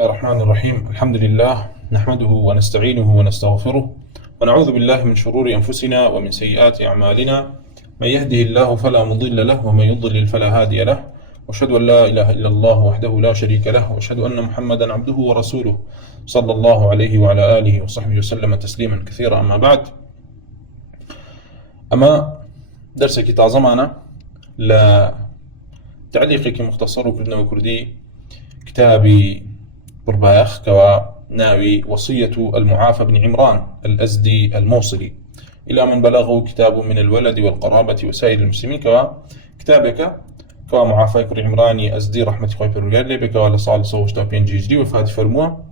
الرحمن الرحيم. الحمد لله نحمده ونستعينه ونستغفره ونعوذ بالله من شرور أنفسنا ومن سيئات أعمالنا. من يهده الله فلا مضل له ومن يضلل فلا هادي له، وأشهد أن لا إله إلا الله وحده لا شريك له، وأشهد أن محمدا عبده ورسوله صلى الله عليه وعلى آله وصحبه وسلم تسليما كثيرا. أما بعد، أما درسك تعظمنا لتعليقك مختصر كردنا وكردي كتابي برباخ كوا ناوي وصية المعافى بن عمران الأزدي الموصلي إلى من بلغه كتاب من الولد والقرابة وسائر المسلمين. كوا كتابك كوا معافى كر عمراني أزدي رحمة خوي برجال بك ولا صال صوش تابين جيجري وفات فرموه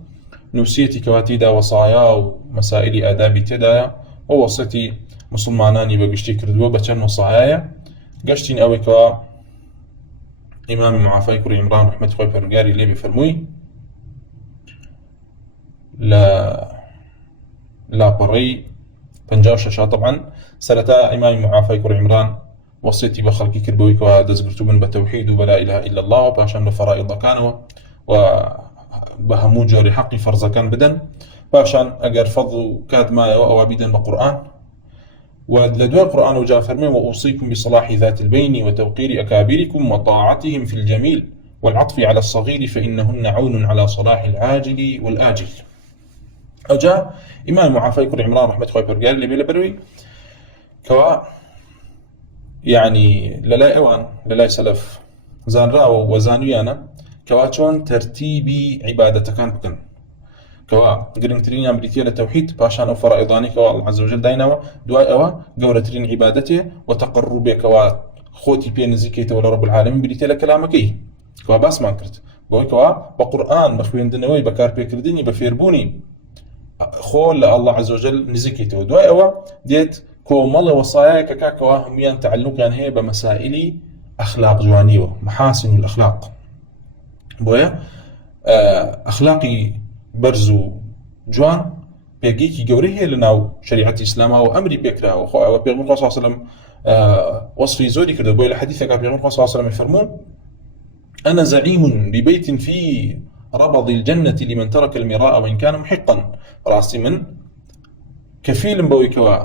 نوسيتي كواتيدا وصايا ومسائل آداب تدا ووصيتي مسلماناني بقشتي كردوا بچن وصايا قشتين أوي كوا إمام معافى كر عمران رحمة خوي برجال لي بفرموي لا بري بنجاش شا طبعا سلتا إمام معافى كر عمران وصيتي بخلقي كربويك ودزقرتو من بتوحيد ولا إله إلا الله وباشان بفرائض كانوا وبهمو جوري حقي فرض كان بدن باشان أجر فضل كاد ما وأوابيدا بقرآن ولدوا القرآن وجاء فرمي وأوصيكم بصلاح ذات البين وتوقير أكابركم وطاعتهم في الجميل والعطف على الصغير فإنهن عون على صلاح العاجل والآجل. أجا إمام معافى كر عمران رحمة خوي برجال اللي بلا بروي كوا يعني للا أوان للا سلف زان راو وزانويانا كوا شون ترتيبي عبادة كان بكن كوا قرنترين أمريكية للتوحيد باشان فرائضاني كوا الله عز وجل دايناوا دواء أوا قورترين عبادته وتقرب كوا خوتي بين زكيته ولا رب العالمين بريتي لكلامكي كوا باس ما كرت كوا بقرآن بخوين دنوي بكار بيكرديني بفيربوني خول الله عز وجل نزكيته دواء أوا ديت كومال وصايا كاكوا هميان تعلق يعني هي بمسائل أخلاق جوانية محاسن الأخلاق بويا أخلاقي برزو جوان بيجيكي جوريه لناو شريعة الإسلام أو أمري بيكرا وبيغمر صلى الله عليه وسلم وصفي زوري كده بويا الحديث كان بيغمر صلى الله عليه وسلم يفرمون أنا زعيم ببيت في ربض الجنة لمن ترك المراء وإن كان محقا. راسي من كفيل بويكوا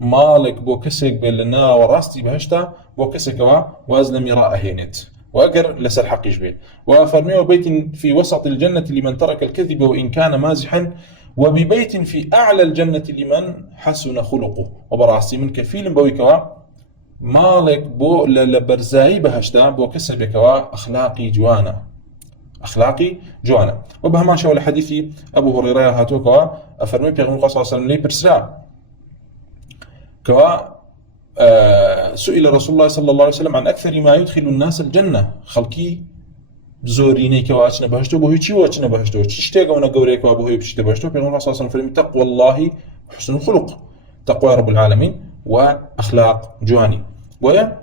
مالك بو كسك بلنا وراستي بهشتا بو كسكوا وازن مراء هينت وأقر لسر حقيش به. وفرميه بيت في وسط الجنة لمن ترك الكذب وإن كان مازحا وببيت في أعلى الجنة لمن حسن خلقه. وبراسي من كفيل بويكوا مالك بو لبرزاي بهشتا بو كسبكوا أخلاقي جوانا. وبهما شو الحديث أبو هريرة هاتوكوا أفرمي بيغمر صلى الله عليه وسلم لي برسرا كوا سئل رسول الله صلى الله عليه وسلم عن أكثر ما يدخل الناس الجنة خلقي زوريني كوا أشنا بهشتو بوهي چي وأشنا بهشتو تشتاقونا قوريك وابوهي بشتا بهشتو بيغمر صلى الله عليه وسلم فرمي تقوى الله وحسن الخلق تقوى رب العالمين وأخلاق جواني. ويا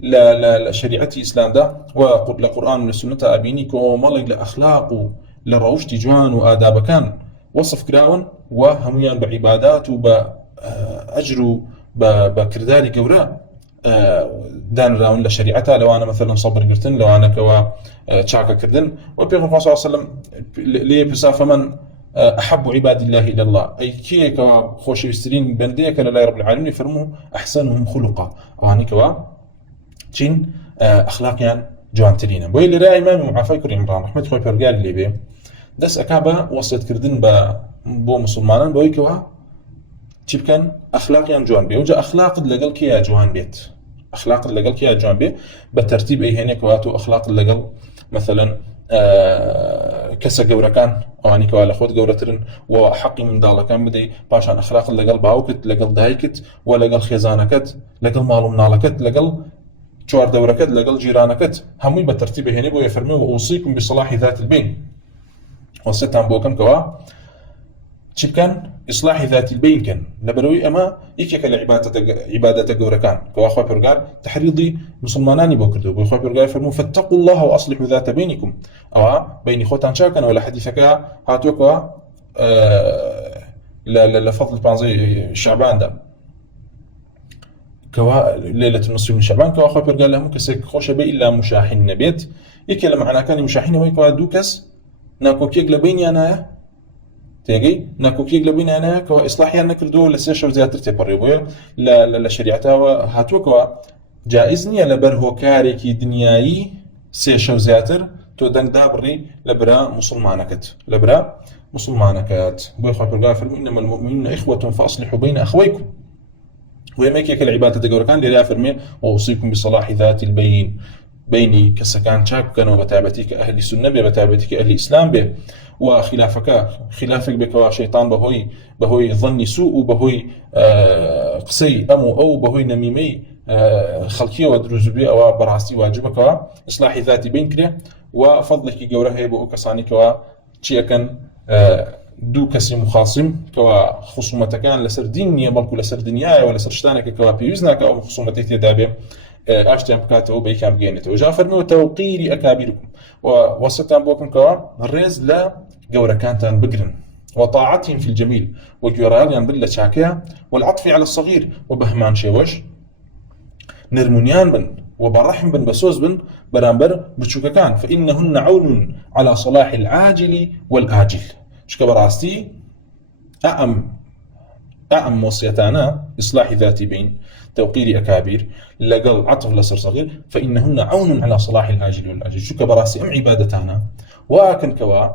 لا شريعة الإسلام ده وقل القرآن والسنة أبيني كو مالك لأخلاق لروشت جوان وآداب كان وصف كراون وهميان بعبادات وبأجر بكرداري قوراء دان راون لشريعتها. لو أنا مثلا صبر قرتن لو أنا كوا تشاكا كردن وبيغمر صلى الله عليه وسلم ليه بسافة من أحب عباد الله إلى الله أي كي كوا خوش يسترين بنديك لله رب العالمين يفرموا أحسنهم خلقا وهني كوا تشين أخلاقيا جوان ترينا. بوي اللي رأي إمام معافى كر عمران رحمة خوي برجال اللي بيه دس أكابا وصلت كردن بو مسلمان بوي كوا تبكن أخلاقيا جوان بيه وجا أخلاق اللقل كيا جوان بيت أخلاق اللقل كيا جوان بيه بترتيب أي هناك واتو أخلاق اللقل مثلا كسا جورا كان أواني كوالا خود جورا ترن وحقي من دالة كان بدي باشان أخلاق اللقل باوكت لقل دايكت ولقل خيزانكت لقل معلوم نالكت لقل شوار دوركت لقل جيرانكت همي بترتيب هنا بو يفرمي وأوصيكم بصلاح ذات البين وصيتهم بوكم كوا شبكان إصلاح ذات البين كان لبروي أما إيكيك عبادة جورا كان كوا أخوة برقال تحريضي مسلماناني بوكردو بو أخوة برقال يفرموا فاتقوا الله وأصلحوا ذات بينكم أو بين خوتان شاكن ولا حديثك هاتوكوا لفضل بانزي شعبان ده كوا ليلة النصف من شعبان كوا أخوة برقال لهم كسك خوش بي إلا مشاحن نبيت إيكي لما عنا كان مشاحن ويكوا دوكس ناکۆکیەک لە بینیانایە تێگەی ناکۆکیەک لە بینیانایە کەەوە ئیسلاحیان نەکردووە لە 3 شەو زیاتر تێپەڕێ بۆیە لە شریعەتەوە هاتووەکەوە جائز نییە لەبەر هۆکارێکی دنیایی 3 شەو زیاتر تۆ دەنگ دابڕی لە برا مسلمانەکەت بۆی خوا پەروەردگار فەرمووی إنما المؤمنون إخوة فأصلحوا بين أخويكم ويمكن العبادة دقوركان لريا فرمي وأوصيكم بصلاح ذات البين بيني كسكان شاك كانوا بتابتك أهل السنة بتابتك أهل الإسلام به خلافك بك شيطان بهوي ظني سوء وبهوي قسي أو بهوي نميمي خلقية ودروزبي أو براسي واجبك إصلاح ذات بينك وفضلك جورها بو كسانك وشيئا دوو کەسی مخاصم کەوا خصومەتەکان لەسەر دین نییە بەڵکو لەسەر دنیاە و لەسەر شتانێکە کەوا پێویست ناکە ئەو خصومەتی تێدا بێ ئاشتیان بکاتەوە بە یەکان بگەێنێتەوە جا فەرمووە تەوقیری ئەکابیرکم وەسەتان بۆ بکەوە ڕێز لە گەورەکانتان بگرن وطاعتهم في الجميل وگوێڕایان بن لە چاکەیە والعطف على الصغير وبهمان شێوەش نرمونیان بن وبرحم بن بسوز بن برامبر بچوككان فإنهن عون على صلاح العاجل والآجل شكا براستي أعم وصيتانا إصلاح ذات بين توقير أكابر لقل عطف لسر صغير فإنهن عون على صلاح العاجل والآجل شكا براستي أم عبادتانا وكن كوا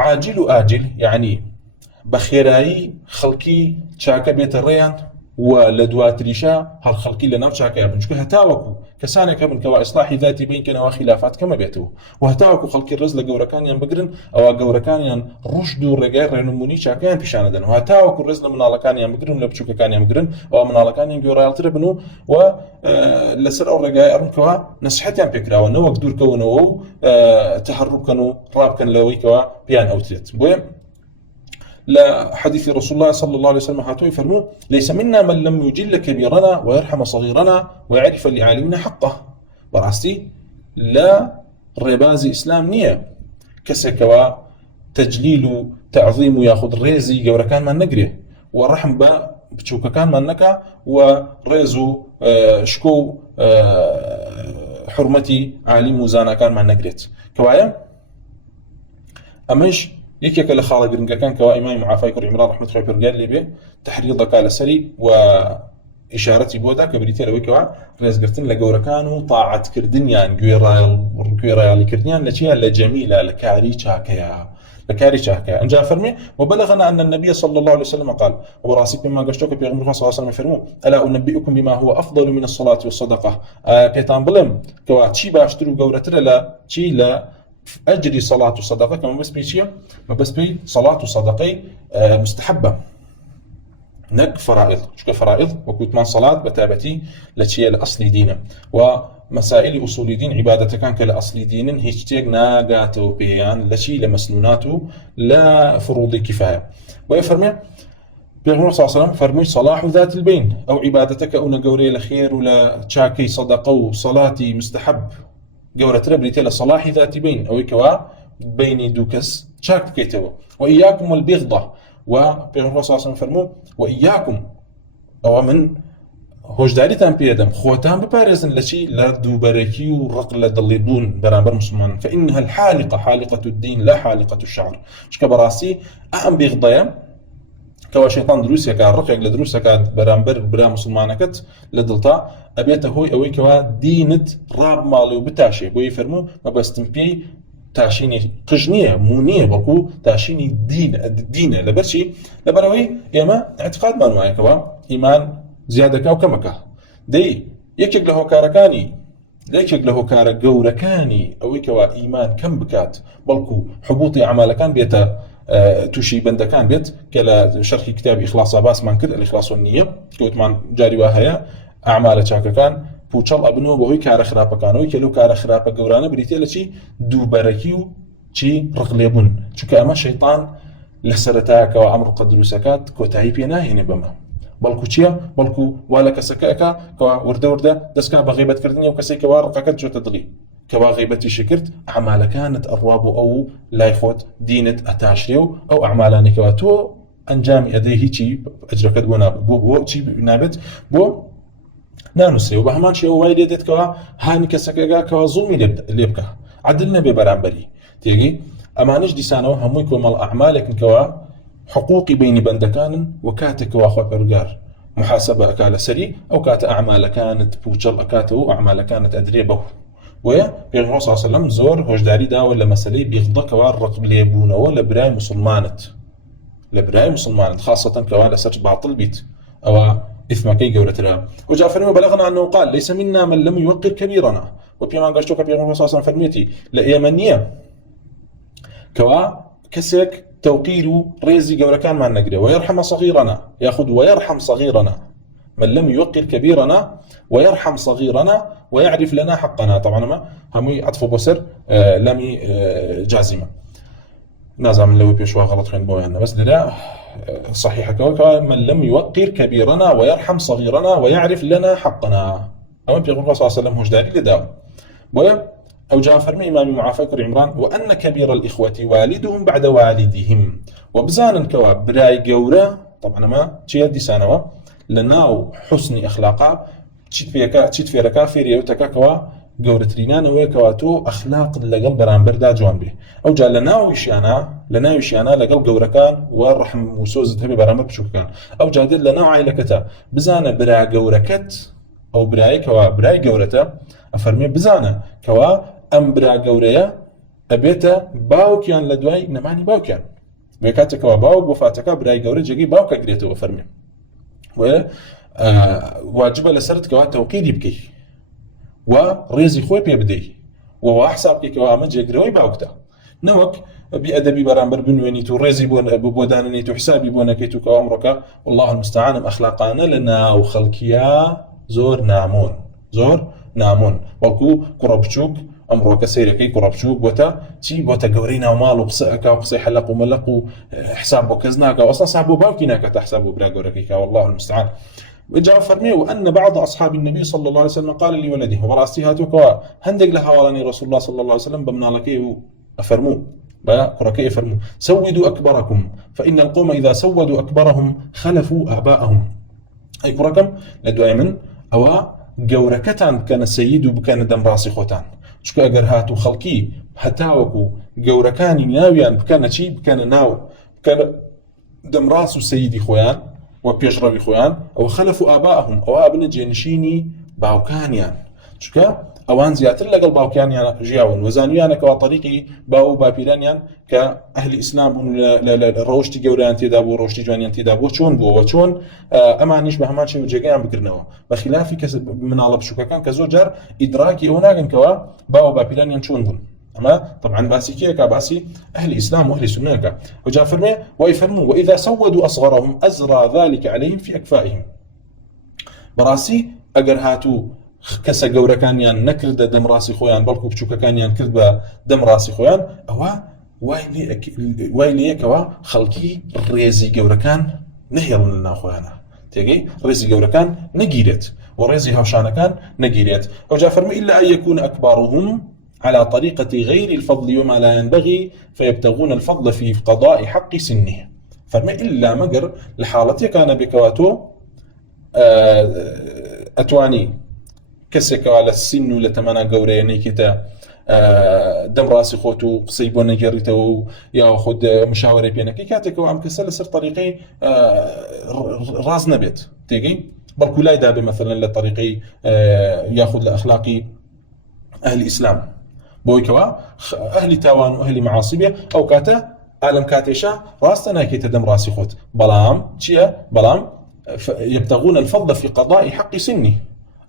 عاجل آجل يعني بخيراي خلقي شاكا بيت الريان ولدوات ريشا هالخلقي لنا شاكا بنشكو هتاوكو كسانك من كوا إصلاح ذاتي بين كنا وخلافات كما بيتو وهتاوكو خلقي الرزل جوركانيان بقرن أو جوركانيان رشد ورجال رنموني شاكيان بيشاندن وهتاوكو الرزل من على كانيان بقرن لبشوك كانيان بقرن أو من على كانيان جورال تربنو و لسر أو رجال أرنكوا نصحتيان بكرا ونوك دور كونو تحرك كانوا راب كان لوي كوا بيان أوتلت بوي لا حديث رسول الله صلى الله عليه وسلم هاتوي فرمو ليس منا من لم يجل كبيرنا ويرحم صغيرنا ويعرف لعالمنا حقه براستي لا ربازي إسلام نية كسكوا تجليل تعظيم ياخذ ريزي جوركان ما نقره ورحم بتشوككان ما نكا وريزو شكو حرمتي عالم وزانا كان ما نقرت كوايا أمش يكيك لخالق رنجكان كوا إمام معافى كر عمران رحمة الله برجال لي به تحريضك على سري وإشارتي بودا كبريتي لوي كوا رئيس قرتن لجوركانو طاعة كردنيان جويرايال كردنيان لشيء لجميلة لكاري شاكيا أنجا فرمي وبلغنا أن النبي صلى الله عليه وسلم قال وراسك بما قشتوك في غمر صلى الله عليه وسلم فرمو ألا أنبئكم بما هو أفضل من الصلاة والصدقة بيتان بلم كوا تشي باشترو جورتر لا تشي لا أجري صلاة وصدقة كما بس بيشيا ما بس بي صلاة وصدقة مستحبة نك فرائض شو فرائض وكنت من صلاة بتابتي لشيء الأصل دينا ومسائل أصول دين عبادة كان كالأصل دين هيجتيج ناقاته بيان لشيء لمسنوناته لا فروض كفاية ويفرمي بيغمر صلى الله عليه وسلم فرمي صلاح ذات البين أو عبادتك أو نقوري لخير ولا تشاكي صدقة وصلاتي مستحب جورة ربريتي لصلاح ذات بين أو كوا بيني دوكس شاك كيتوا وإياكم والبغضة وبيغمر صلى الله عليه وسلم فرمو وإياكم أو من هوجداري تان بيدم خوتان ببارزن لشي لا دوبركي ورق لدليبون برامبر مسلمان فإنها الحالقة حالقة الدين لا حالقة الشعر شكا براسي أهم بغضايا كوا شيطان دروسيا كان رقيق لدروسيا كان برامبر برا مسلمانكت لدلتا أبيته هوي أوي كوا دينت راب مالي وبتاشي بوي فرمو ما بستنبي تاشيني قجنية مونية بقو تاشيني الدين لبرشي لبروي إما اعتقاد ما نوعي كوا إيمان زيادة كاو كمكا دي يكيك له كاركاني ليكيك له كار جوركاني أوي كوا إيمان كم بكات بلكو حبوطي أعمالكان بيتا توشي بندكان بيت كلا شرح كتاب إخلاص باس من كل الإخلاص والنية كوت من جاري وهايا أعمال شاككان بوشل أبنو بهوي كار خرابة كانوا كلو كار خرابة جورانا بريتي لشي دوبركيو شي رقليبون شو كأما شيطان لسرتاك وأمر قدر سكات كوتاي بينا هنا بما بلكو تشيا بلكو ولا كسكاكا كوا ورده دسكا بغيبة كردنيا وكسيك وارقاكت جو تدلي كوا غيبتي شكرت أعمال كانت أرواب أو لايخوت دينت أتاشريو أو أعمالاني كواتو أنجامي أديه هيجي أجركت بو تشي نابت بو نانوسي وبهمان شيء وايد يدت كوا هاني كسكاكا كوا ظلمي اللي يبكى عدلنا ببرامبري تيجي ئەمانش دیسانەوە هەمووی کۆمەڵ ئەعمالێکن کەوا حقوقی بینی بەندەکانن و کاتێکەوە خوا پەروەردگار محاسبە ئەکا لەسەری ئەو کاتە ئەعمالەکانت پوچەڵ ئەکاتەوە و ئەعمالەکانت ئەدرێ بەو وەیە پێغەمبەر صلی الله علیه و سلم زۆر هۆشداری داوە لە مەسەلەی بیغضەکەوە ڕقب لێبوونەوە لە برای مسلمانت خاصەتەن کەوا لەسەر باطل بیت ئەوە إثمكي جورتنا وجاء فرمي بلغنا أنه قال ليس منا من لم يوقر كبيرنا وبيمان قاشتوك بيغمبر صلى الله عليه وسلم فرميتي لأيمنية كوا كسك توقير ريزي جوركان ما نقدر ويرحم صغيرنا ياخذ ويرحم صغيرنا من لم يوقر كبيرنا ويرحم صغيرنا ويعرف لنا حقنا طبعا ما هم عطف بصر لامي جازمة نازع من لو بيشوا غلط خين بوينا بس لا صحيح كوا من لم يوقر كبيرنا ويرحم صغيرنا ويعرف لنا حقنا أما بيقول صلى الله عليه وسلم هوش داري لداو بويا أو جاء فرمي إمام معافكر عمران وأن كبير الإخوة والدهم بعد والدهم وبزانا كوا براي جورا طبعا ما تشي دي سنوة لناو حسن أخلاقا تشيت في ركافير يوتكا كوا جورترينان ويكواتو أخلاق لقل برانبر دا جوان به أو جاء لناو يشيانا لقل جوركان والرحم وسوز تبي برانبر بشوكان أو جاء دل لناو عائلكتا بزانا برا جوركت أو براي كوا براي جورتا أفرمي بزانا كوا أم برا جوريا أبيتا باوكيان لدواي نماني باوكيان بيكاتك كوا باوك وفاتك براي جوري جيجي باوكا قريتو أفرمي واجب لسرت كوا توقيد يبكي وريزي خوي بيبدي وحسابك كوا ما جيجروي باوكتا نوك بأدبي برامبر بنويني تو ريزي بودانني تو حسابي بونكيتو كوا عمرك والله المستعان أخلاقنا لنا وخلقيا زور نامون والكو قربشوك أمرك سيركي قربشوك بوتا تي بوتا قورينا ومالو بصئك وقصي حلق وملق حساب وكزناك وأصلا صاحبو باوكيناك تحسابو بلا قوركيك والله المستعان وجاء فرميه وأن بعض أصحاب النبي صلى الله عليه وسلم قال لولده ورأسي هاتوك هندق لها ولاني رسول الله صلى الله عليه وسلم بمنا لكي أفرمو قركي أفرمو سودوا أكبركم فإن القوم إذا سودوا أكبرهم خلفوا آباءهم أي قركم لدواء من أو جوركتان كان السيد وكان دم راسي خوتان شكو أجر هاتو خلقي هتاوكو جوركاني ناويان بكان شي بكان ناو كان دم راسو سيدي خويان وبيشربي خويان أو خلفوا آباءهم أو أبن جنشيني باوكانيان شكا أوان زياتر لقل باوكانيان جياون وزانيان كوا طريقي باو بابيرانيان كأهل إسلام روشتي جوريان تدابو روشتي جوانيان تدابو وشون بو وشون أمانيش بهمان شيء وجيجان بكرنوا بخلافي من على بشوكا كان كزوجر إدراكي أوناغن كوا باو بابيرانيان شون بون أما طبعا باسي كيكا باسي أهل الإسلام وأهل السنة وجاء فرمي ويفرموا وإذا سودوا أصغرهم أزرى ذلك عليهم في أكفائهم براسي أجر هاتو كسا جوركانيان نكرد دم راسي خويان بلكو بشوكاكانيان كرد دم راسي خويان أو وايلي كوا خلقي ريزي جوركان نهيرون لنا خويانا تيجي ريزي جوركان نجيرت وريزي هوشانا كان نجيرت وجاء فرمي إلا أن يكون أكبرهم على طريقة غير الفضل وما لا ينبغي فيبتغون الفضل في قضاء حق سنه فرمي إلا مقر لحالتي كان بكواتو أتواني كسك على السن لتمنى قوريني كتا دم راسي خوتو قصيبون نجريتو ياخذ مشاوري بينك كاتك وعم كسل سر طريقي راز نبيت تيجي بركو لا يدابي مثلا لطريقي ياخذ لاخلاقي اهل الاسلام بويكوا اهل تاوان واهل معاصبيه او كاتا عالم كاتيشا راستنا كيتا دم راسي خوت بلام يبتغون الفضل في قضاء حق سني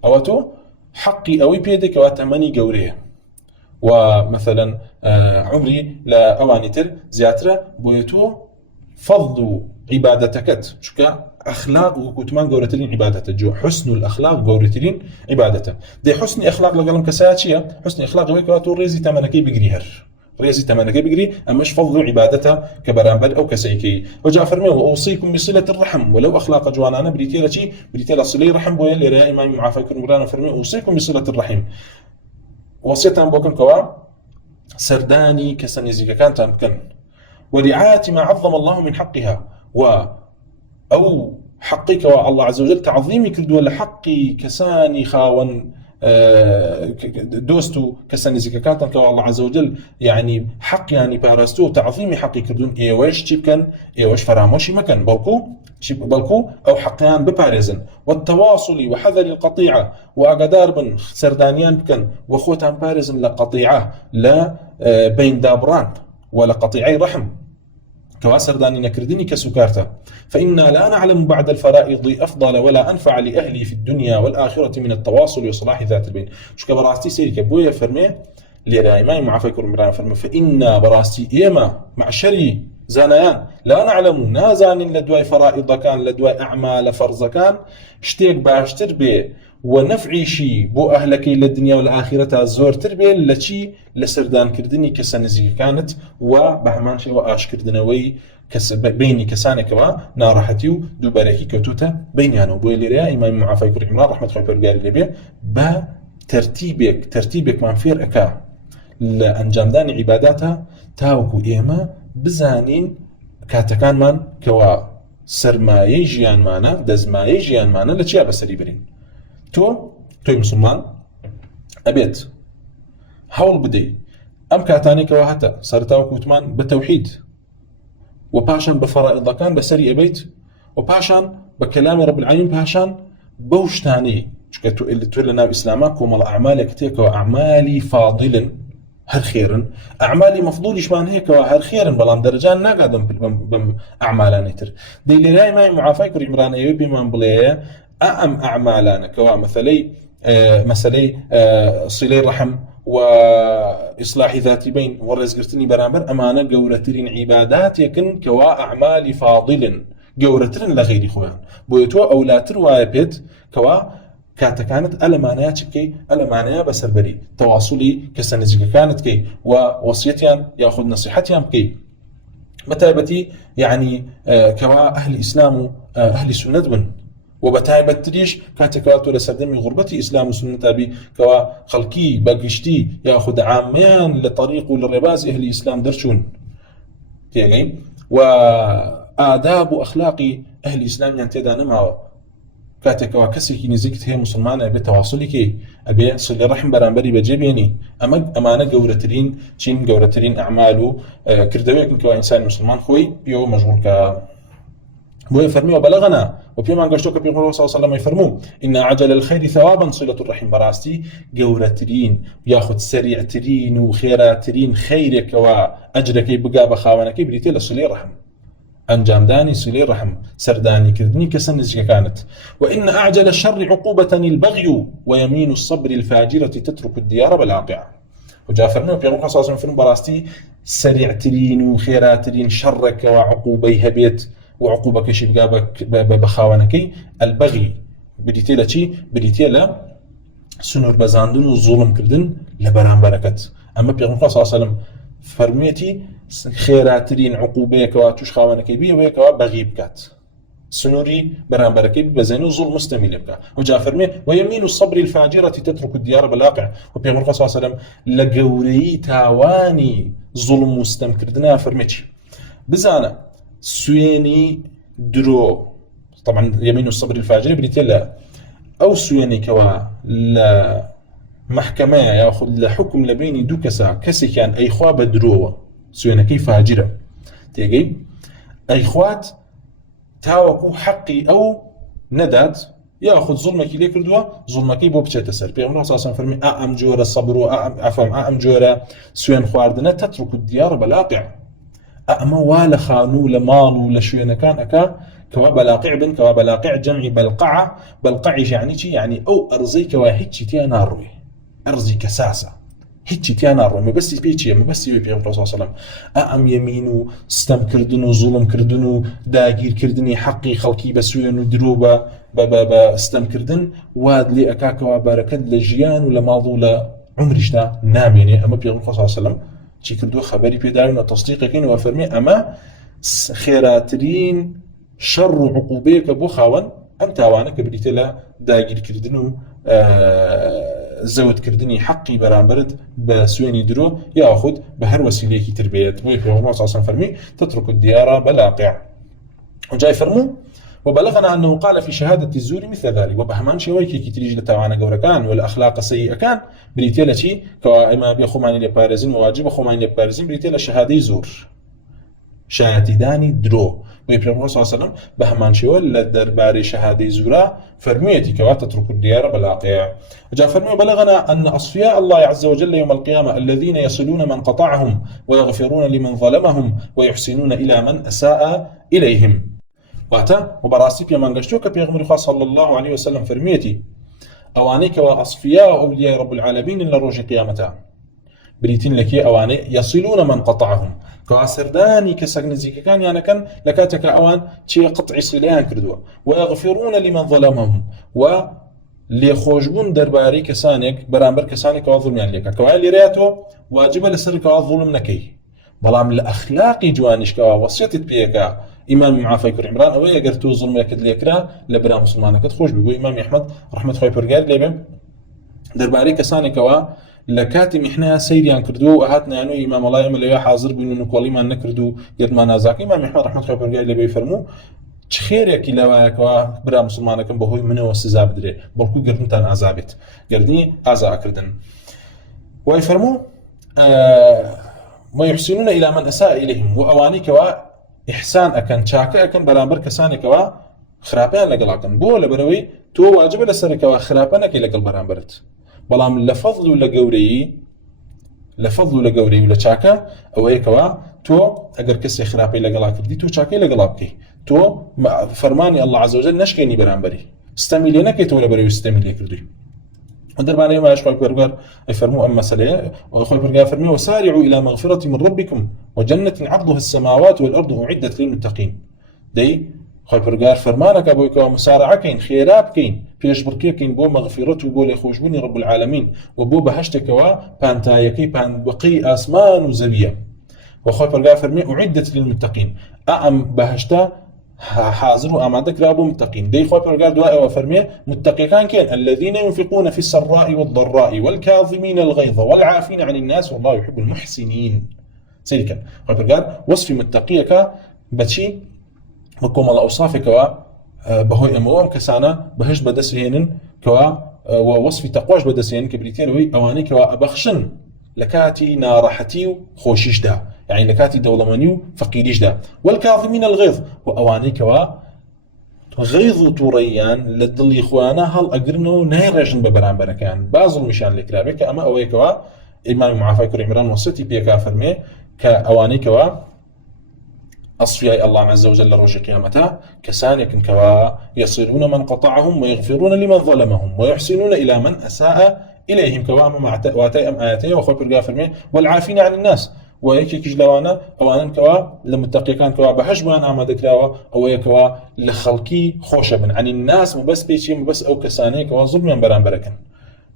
اوتو حقي أوي بيدك واتمني قوريه ومثلا عمري لا أوانيتر زياترة بويتو فضل عبادتك شكا أخلاق وكتمان قورتلين عبادته جو حسن الأخلاق قورتلين عبادته دي حسن أخلاق لقلم كساتشية حسن أخلاق ويكواتو ريزي تمنكي بقريهر ريزي تمنكي بقري أمش فضل عبادته كبرامبر أو كسيكي وجاء فرمي وأوصيكم بصلة الرحم ولو أخلاق جوانانا بريتيلا صلي رحم بويا لرأي إمام معافاكر مرانا فرمي أوصيكم بصلة الرحم وصيتان بوكم كوا سرداني كسنيزيك كانت أمكن ورعاية ما عظم الله من حقها أو حقك الله عز وجل تعظيمك الدول حقي كساني خاون دۆست و کەسە نزیکەکانتان کە الله عز وجل يعني حقیانی پاراستو و تعظیمی حقی کردوون ئێوەش چی بکەن ئێوەش فرامۆشی مەکەن بەڵکو ئەو حقیان بپارێزن والتواصل وحذر القطيعة وأقدار بن سردانيان بكن وخوتان بارزن لقطيعة لا بين دابران ولا قطيعي رحم كوا سرداني نكردني كسكارتا فإنا لا نعلم بعد الفرائض أفضل ولا أنفع لأهلي في الدنيا والآخرة من التواصل وصلاح ذات البين شو كبراستي سيرك بويا فرمي لرايماي معافيكم مران فرمي فإنا براستي إيما معشري زانيان لا نعلم نازان لدواي فرائض كان لدواي أعمال فرض كان شتيك باشتر بي ونفعي شي بو أهلكي للدنيا والآخرة زور تربية لشي لسردان كردني كسنزي كانت وبهمان شي وآش كردنوي بيني كسانك ونارحتي ودوباركي كوتوتا بيني أنا وبوي لريا إمام معافي كل عمران رحمة الله برقال لبيا ترتيبك منفير أكا لأنجام داني عباداتها تاوكو إيما بزانين كاتكان من كوا سرمایه ژیان مانه دزمایه ژیان مانه لچیا بسری برین توی مسلمان ابيت حول بدي ام كاتاني كوا حتى سرتاو كوتمان بتوحيد وباشان بفرائض كان بسري ابيت وباشان بكلام رب العالمين باشان بوشتاني شكتو اللي تولنا باسلامك وما اعمالك تيك واعمالي فاضل هر خيرن اعمالي مفضول شمان هيك هر خيرن بلان درجان ناقدم بم اعمالاني تر دي اللي راي معي معافاي كر عمران ايوبي من بليه ام اعمالنا كوا مثلي صله رحم واصلاح ذات بين ورزقتني برامبر امانه جورترين عبادات يكن كوا اعمالي فاضل جورترين لغير خوان بويتو اولاتر وايبت كوا كانت ألمانيات كي ألمانيا بسربري تواصلي كسنزيك كانت كي ووصيتيان ياخذ نصيحتيان كي بتايبتي يعني كوا أهل إسلام أهل سنة بن وبتايبت تريش كاتكواتو لسردمي غربتي إسلام وسنة أبي كوا خلقي باقشتي ياخذ عاميان لطريق وللرباز أهل الإسلام درشون تيجي وآداب وأخلاقي أهل الإسلام ينتدى نماوا كاتك وكسي نزيكت هي مسلمانة بتواصلي كي أبي صلة رحم برانبري بجيبيني أمانة جورترين شين جورترين أعماله كردويك كوا إنسان مسلمان خوي بيو مشغول بو يفرمي وبلغنا وبيما قشتوك بيقول صلى الله عليه وسلم يفرمو إن عجل الخير ثوابا صلة الرحم براستي جورترين ياخد سريعترين وخيراترين خيرك وأجرك يبقى بخاونك بريتي لصلة رحم أنجام داني صلة رحم سرداني كردني كسنزك كانت وإن أعجل الشر عقوبة البغي ويمين الصبر الفاجرة تترك الديار بلاقعة وجافرنا بيقول صلى الله عليه وسلم براستي سريعترين وخيراترين شرك وعقوبيها بيت وعقوبك شي بقى بخاونكي البغي بديتي لشي بديتي لا سنور بزاندن وظلم كردن لبران بركت أما بيقول صلى الله عليه وسلم فرميتي خيراترين عقوبيك واتوش خاونكي بيه ويكوا بغي بكات سنوري بران بركي بزينو ظلم مستميل بكا وجاء فرمي ويمين الصبر الفاجرة تترك الديار بلاقع وبيقول صلى الله عليه وسلم لقوري تاواني ظلم مستمكردنا فرميتي بزانا سويني درو طبعا يمين الصبر الفاجر بريتيلا او سويني كوا لا محكمه ياخذ لحكم لبيني دو كسي كان اي خوا بدرو سويني كيف فاجره تيجي اي خوات تاوكو حقي او نداد ياخذ ظلمك اللي كردوا ظلمك بو بچه تسر بيغمر اساسا فرمي ام جوره الصبر عفوا ام جوره سوين خواردنا تترك الديار بلاقع أما ولا خانو لمال ولا شو كان أكا كوا بلاقع بن كوا بلاقع جمع بلقعة بلقع يعني أو أرزي كوا هيتشي تيانا روي أرزي كساسة هيتشي تيانا روي ما بس بيتشي ما بس يبي الرسول صلى الله عليه وسلم أم يمينو استم كردنو ظلم كردنو داقير كردني حقي خلقي بسوينو دروبة با استم كردن واد لي أكا كوا باركد لجيان ولا ماضو لا عمرشتا ناميني أما بيقول الرسول صلى الله عليه وسلم چی کردو خبری پیدارین و تصدیق کردن و فرمی اما خیراترین شر و عقوبه که بو خاون ام تاوانه که بریت لا داگیر کردن و زود کردنی حقی برانبرد بسوینی درو یاخد به هر وسیله کی تربیت بو پیغمبر صلی الله علیه و فرمی تترك الديار بلاقع وجاي فرمو وبلغنا أنه قال في شهادة الزور مثل ذلك وبهمان شويكي كي تريج لتاوانا قورا كان والأخلاق سيئة كان بريتيلا شي كما بيخوماني لبارزين وواجب خوماني لبارزين بريتيلا شهادة زور شهادة داني درو ويبرم صلى الله عليه وسلم بهمان شوى للدرباري شهادة زورا فرميتي كوا تترك الديار بلاقيع جاء فرمي بلغنا أن أصفياء الله عز وجل يوم القيامة الذين يصلون من قطعهم ويغفرون لمن ظلمهم ويحسنون إلى من أساء إليهم واتا وبراسي بيمان قشتوك بيغمر صلى الله عليه وسلم فرميتي أوانيك وأصفياء أولياء رب العالمين إلا روج قيامتا بريتين لك أواني يصلون من قطعهم كواسرداني كسغنزيك كان يعني كان لكاتك أوان شيء قطع صليان كردوا ويغفرون لمن ظلمهم وليخوجبون درباري كسانك برامبر كسانك وظلم يعني لك كوالي رياتو واجب لسرك وظلم نكي بلام الأخلاقي جوانش كوا وصيتت بيك إمام معافى يكر عمران أو يقرتو ظلم يكد ليكرا لبرا مسلمانك تخوش بيقول إمام أحمد رحمة خوي برقار ليبم درباري كسانك لكاتم إحنا سيريان كردو هاتنا يعني إمام الله يعمل يا حاضر بينو نقولي ما نكردو قد ما نازاك إمام أحمد رحمة خوي برقار ليبم يفرمو تخيرك لوا كوا برا مسلمانكم بهوي منه وسزاب دري بلكو قردن تان عذابت قردني عذاب كردن ويفرمو ما يحسنون إلى من أساء إليهم وأواني كوا إحسان أكن شاكا أكن برامبر كساني كوا خرابان لقلاكن بو لبروي تو واجب لسر كوا خرابان كي لقل برامبرت بلام لفضل لقوري ولا شاكا أو هي كوا تو أجر كسي خرابي لقلاك دي تو شاكي لقلاكي تو فرماني الله عز وجل نشكيني برامبري استميلينا كي تو لبروي استميلي كردي ودر بعد ما يشوي برجر يفرموا أما سلية وخوي برجر يفرموا وسارعوا إلى مغفرة من ربكم وجنة عرضها السماوات والأرض أعدت للمتقين دي خوي برجر فرمانك أبوك ومسارعة كين خيراب كين فيش بركي كين بو مغفرة وبو ليخوجبني رب العالمين وبو بهشتك بانتايكي بان بقي آسمان وزبية وخوي برجر يفرموا أعدت للمتقين أعم بهشتا حاضر وأمادك رابو متقين دي خوي برجار دواء وفرميه متقين كان الذين ينفقون في السراء والضراء والكاظمين الغيظ والعافين عن الناس والله يحب المحسنين سيدك خوي برجار وصف متقيك بتشي مقوم على أوصافك بهوي أموام كسانا بهش بدسهين كوا ووصف تقواش بدسهين كبريتيروي أوانيك وأبخشن لكاتي نارحتي خوشيش دا يعني لكاتي دولمانيو فقيديش دا والكاظمين الغيظ وأوانيك غيظ توريان لدل إخوانا هل أقرنو نيرجن ببرامبر كان بازل مشان لكرابك أما أويك إمام معافى كر عمران وصيتي بيكا فرمي كأوانيك أصفياء الله عز وجل روج قيامته كسانك كوا يصلون من قطعهم ويغفرون لمن ظلمهم ويحسنون إلى من أساء إليهم كوا مع واتي أم آياتي وخوي برقا فرمي والعافين عن الناس ويكي كجلوانا أولا كوا لمتقي كان كوا بحجبان عما ذكراوا أو يكوا لخلقي خوشبن عن الناس مبس بيشي مبس أو كساني كوا ظلم بران بركن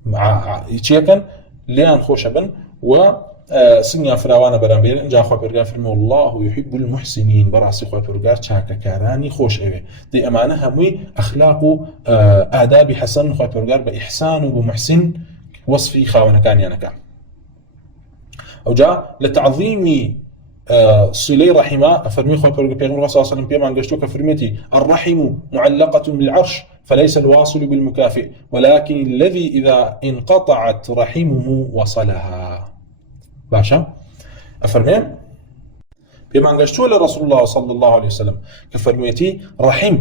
مع يشيكن ليان خوشبن و سنيا فراوانا برامبير انجا خوي برغا فرمو الله يحب المحسنين براسي خوي برغا چاكا كاراني خوش اوي دي امانه همي اخلاق آداب حسن خوي برغا باحسان وبمحسن وصفي خاونه كان ينكا او جاء لتعظيم صلي رحمه فرمي خوي برغا بيغمر صلى الله عليه وسلم بيمان قشتو كفرمتي الرحم معلقه بالعرش فليس الواصل بالمكافئ ولكن الذي اذا انقطعت رحمه وصلها باشا أفرمي بما قشتو لرسول الله صلى الله عليه وسلم كفرميتي رحم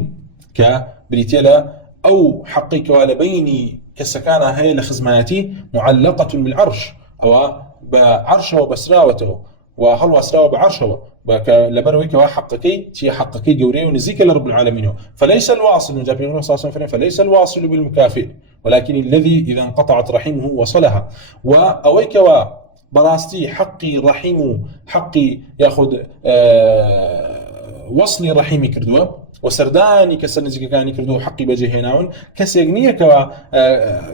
كبريتيلا أو حقك ولا بيني كسكانة هاي لخزماتي معلقة بالعرش أو بعرشه وبسراوته وهل واسراوه بعرشه لبرويك وحقكي تي حقكي جوري ونزيك لرب العالمين فليس الواصل جاب النبي صلى الله عليه وسلم فليس الواصل بالمكافئ ولكن الذي إذا انقطعت رحمه وصلها وأويك براستي حقي رحيم حقي ياخذ وصلي رحيمي كردوا وسرداني كسرنزي كاني كردوا حقي بجي هناون كسيغنيه كوا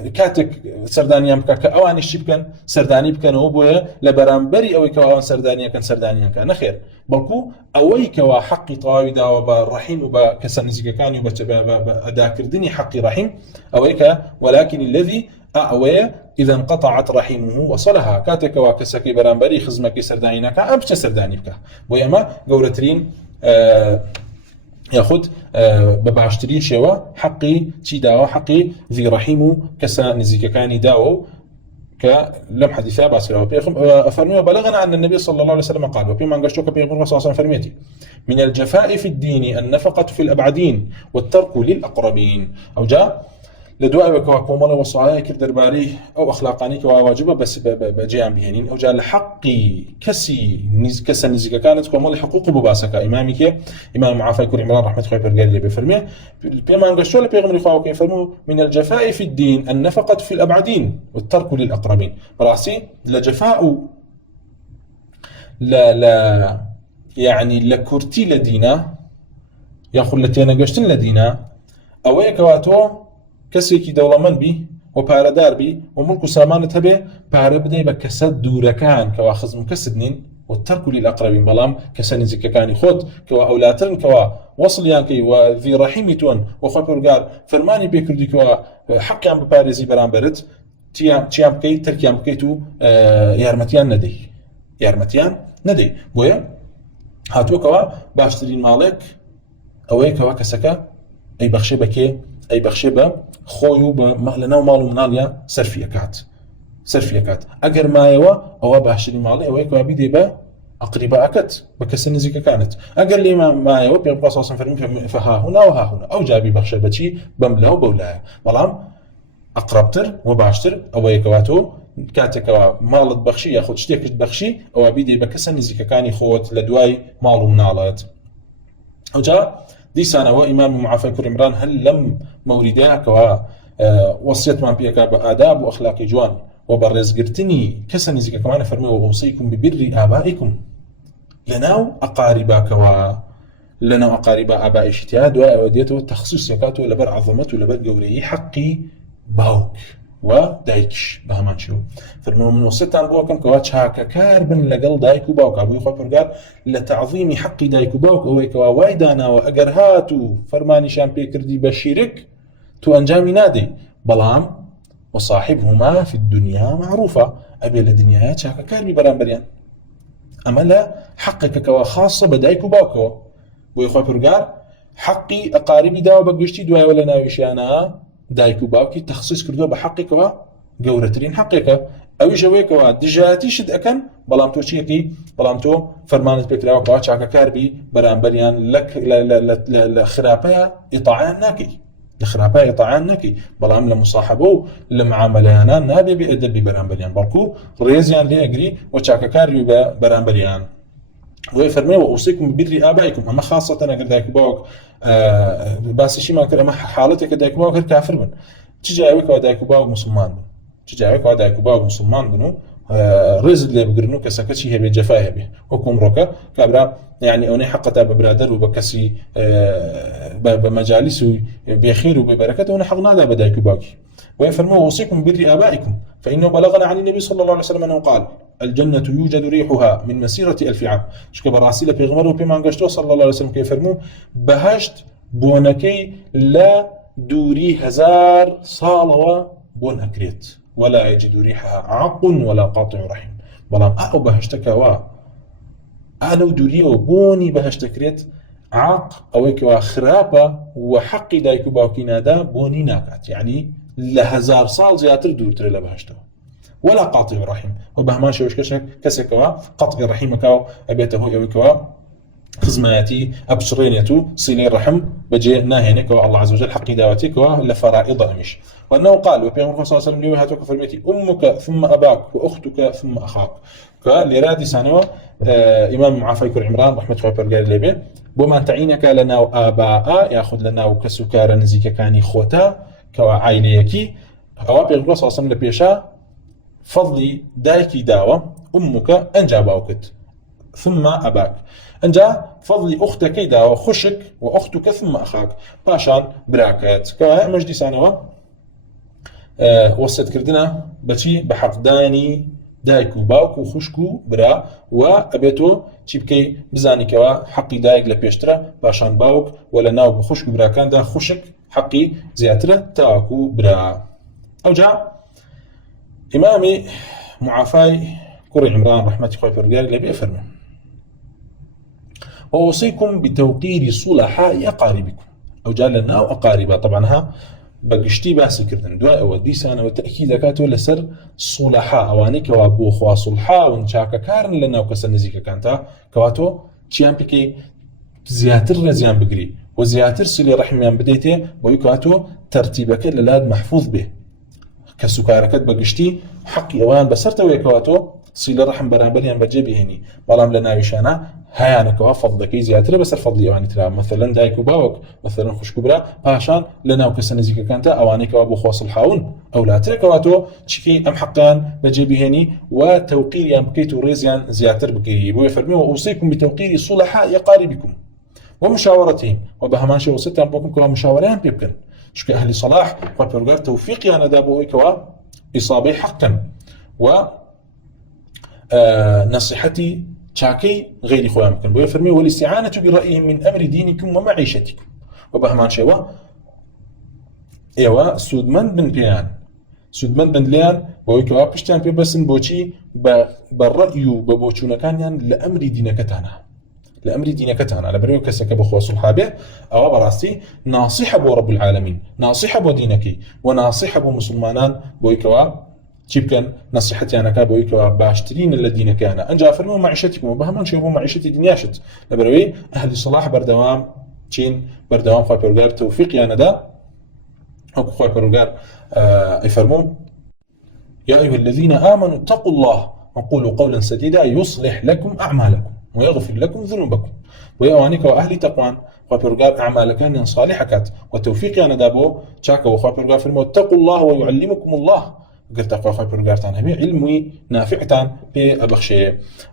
كاتك سردانيام كا اواني الشبكن سرداني بكن وبو لبرامبري او كوا سردانيا كان سردانيا كان خير بلكو اوي كوا حقي طاويدا وبرحيم وبكسرنزي كاني وبادا كردني حقي رحيم اويك ولكن الذي أعوى إذا انقطعت رحمه وصلها كاتك وكسكي برامبري خزمكي سردانينا كا أمشي سرداني بك ويما قولترين ياخذ بباشتري شوا حقي تي داوا حقي ذي رحيم كسا نزيك كاني داو كلم حديثا باسرة فرمي بلغنا عن النبي صلى الله عليه وسلم قال وفيما انقشتوك بيغمر صلى الله عليه وسلم فرميتي من الجفاء في الدين النفقة في الأبعدين والترك للأقربين أو جاء لدواء وكومالا وصايا كيف درباري أو أخلاقاني كواجبة بس بجيان بهنين أو جاء لحقي كسا نزيك كانت كومالا حقوق بباسك إمامك إمام معافى يكون عمران رحمة الله برقال اللي بفرميه بيما انقشتو لبيغمر خواهو كيف فرمو من الجفاء في الدين النفقة في الأبعدين والترك للأقربين راسي لجفاء لا يعني لكورتي لدينا ياخذ لتينا قشتن لدينا أو كواتو كسيكي دولمن بي وباردار بي وملك سامانة هبه بار بدأ بكسد دوركان كوا خزم كسدنين والترك للأقربين بلام كسن زككاني خود كوا أولاتن كوا وصل يانكي وذي رحيمتون وخبرقار فرماني بيكردي كوا حق عم ببارزي برامبرت تيام كي تركيام كيتو يارمتيان ندي بويا هاتو كوا باشترين مالك أو كوا كسكا أي بخشي بكي أي بخشي بە خۆی و بە لەناو ماڵ و مناڵیا سەرفیەکات ئەگەر مایەوە ئەوە باشترین ماڵی ئەوەیە کە بیدێ بە ئەقریباکەت بە کەسە نزیکەکانت ئەگەر لێ مایەوە پێغەمبەر صلی الله علیه و سلم فها هنا وها هنا ئەو جابی بەخشە بەچی بەم لەو بەولایە بەڵام ئەقربتر و باشتر ئەوەیە کەواتۆ کاتێکەوە ماڵت بەخشی یاخود شتێکت بەخشی ئەوە بیدێ بە کەسە نزیکەکانی خۆت لە دوای ماڵ و مناڵت ئەوجا دیسانەوە ئیمامی معافى کوڕی عمران هەر لەم مەوریدەیە کەوا وەسیەتمان پێکا بە ئاداب و ئەخلاقی جوان و بە ڕێزگرتنی کەسە نزیکەکەمانە فەرمووە وەوصیکم ببری ئابائیکم لەناو ئەقاریباکەوە لەناو ئەقاریبا ئابائیشی تیا دوای ئەوە دێتەوە تەخسیسێکاتەوە لەبەر عەظەمەت و لەبەر گەورەیی حەقی باوک و دایکش بە هەمان شێوە فەرمووە من وەسیەتان بۆ ئەکەم کەوا چاکەکار بن لەگەڵ دایک و باوک بۆی خۆی پەروەردگار لە تەعظیمی حەقی دایک و باوک ئەوەی کەوا وای داناوە ئەگەر هات و فەرمانیشان پێکردی بە شیرک تو ئەنجامی نادەی بەڵام وصاحبهما في الدنيا معروفة أبي الدنيا چاکەکار بەرامبەریان ئەمە لە حەقێکەوە خاصە بە دایک و باوکەوە بۆی خۆی پەروەردگار حەقی ئەقاریبی داوە بە گشتی دوایەوە لە ناویشیانە دایک و باوکی تەخسیس کردووە بە حەقێکەوە گەورەترین حەقێکە ئەویش ئەوەیەکەوە دژایەتیشت ئەکەن بەڵام تۆ چیەکەی بەڵام تۆ فەرمانت پێکراوەکەوە چاکەکار بی بەرامبەریان لە خراپەیە ئیطاعیان ناکەی لە خراپەیە ئیطاعیان ناکەی بەڵام لە مصاحبە و لە معاملەیانە نابێ بێئەدەبی بەرامبەریان بەڵکو ڕێزیان لێ ئەگری و چاکەکاری بە بەرامبەریان وی فەرمێوە ئوصیکم ببری ئابائیکم ئەمە خاصەتەن ئەگەر دایک و باوک باسیشیمان کرد ئەمە حاڵەتێکە دایک و باوک هەر کافر بن چ جایەوەیەکەوە دایک و باوک مسلمان بن چ جایەوەیەکەوە دایک و باوک مسلمان بن و ڕێزت لێ بگرن و کەسەکە چی هەبێ جەفای هەبێ وەکو ئەمڕۆکە کابرا یعنی ئەوەی حەقەتە بە برادەر و بە کەسی بە مەجالیس و بێخیر و بێبەرەکەت ئەوە حەق نادا بە دایک و باوکی ويفرموا وصيكم بر آبائكم فإنه بلغنا عن النبي صلى الله عليه وسلم أنه قال الجنة يوجد ريحها من مسيرة 1000 عام شكا براسيلة بيغمر وبيمان قشتو صلى الله عليه وسلم كيف فرموا بهشت بونكي لا دوري 1000 صالة بون أكريت ولا يجد ريحها عق ولا قاطع رحم بلام أو بهشتك أنا دوري وبوني بهشتكريت عاق أويك وخرابة وحق دايكو باوكي نادا بوني ناكات يعني لهزار صال زياتر دورتر لبهشته ولا قاطع الرحم وبهمان شوش كسكوا قطع الرحم كاو أبيته يوكوا خزماتي أبشرينيتو صلة الرحم بجي ناهنك الله عز وجل حق داوتك لفرائض أمش وأنه قال وبيغمبر صلى الله عليه وسلم لي هاتوك فرميتي أمك ثم أباك وأختك ثم أخاك لرادي سنوة إمام معافى كر عمران رحمة الله برجال لبي بومان تعينك لنا وآباء يأخذ لنا وكسكار نزيك كاني خوتا كعائليكي أو بيغمبر صلى الله عليه وسلم لبيشا فضلي دايكي داوة أمك أنجا باوكت ثم أباك أنجا فضلي أختك داوة خشك وأختك ثم أخاك باشان براكات كوا مجدي سنوة وسط كردنا بچی بحقدانی دایک و باوک و خوشک و برا و ابيتو چی بکی بزانی کوا حقی دایک لپیشتره باشان باوک ولا ناو بخوشک برا کان دا خوشک حقی زیاتره تاکو برا او جا امامي معافى كري عمران رحمة الله فرقال لبي فرمه وأوصيكم بتوقير صلحاء أقاربكم. أو جعل لنا أقاربا طبعا ها بقشتي باسي كردن دواء وديسانة وتأكيد كاتو لسر صلحاء أواني كوابو خوا صلحاء ونشاكا كارن لنا وكسر نزيكا كانتا كواتو تشيان بكي زياتر رزيان بقري وزياتر صلي رحميان بديته ويكواتو ترتيبك للاد محفوظ به كسكاركت بقشتي حقي أوان بسرتو يكواتو صلي رحم برابريان بجيبي هني بلام لنا ويشانا هاي كوا فضلكي زياتر بس الفضلي أواني ترى مثلا دايك وباوك مثلا خوش كبرى باشان لنا وكسر نزيكا كانتا أواني كوابو خواص الحاون أو لا ترى كواتو تشكي أم حقان بجيبي هني وتوقير يمكيتو ريزيان زياتر بقري ويفرمي وأوصيكم بتوقير صلحاء أقاربكم ومشاورتهم وبهمان شيء وستان بوكم كلها مشاورين بيبكن شكو أهل صلاح وبرغار توفيقي أنا دابوه كوا إصابي حقا و نصيحتي شاكي غير خويا ممكن ويفرمي والاستعانة برأيهم من أمر دينكم ومعيشتكم وبهمان شيء ايوا سودمن بن بيان سودمن بن ليان بويكوا بشتان بيبسن بوشي بالرأي وببوشونا كان يعني لأمر دينكتانا لأمر دينكتانا على بريو كسك بخوا صحابه أو براستي ناصح أبو رب العالمين ناصح أبو دينك وناصح أبو مسلمانان بويكوا تشيبكن نصيحتي أنا كابويكوا باشترين الذين كان أنجا فرموا معيشتكم وبهمان شيء معيشتي دنياشت لبروي أهل الصلاح بردوام تشين بردوام خوا بيرغار توفيق يعني دا أو خوا بيرغار يفرموا يا أيها الذين آمنوا اتقوا الله وقولوا قولا سديدا يصلح لكم أعمالكم ويغفر لكم ذنوبكم ويوانيك وأهل تقوان وبرغار أعمالك صالحكات وتوفيق أنا دابو تشاكا وخابرغار فرموا اتقوا الله ويعلمكم الله قلت أقوى خابرغار تان هبي علمي نافعتان بأبخشي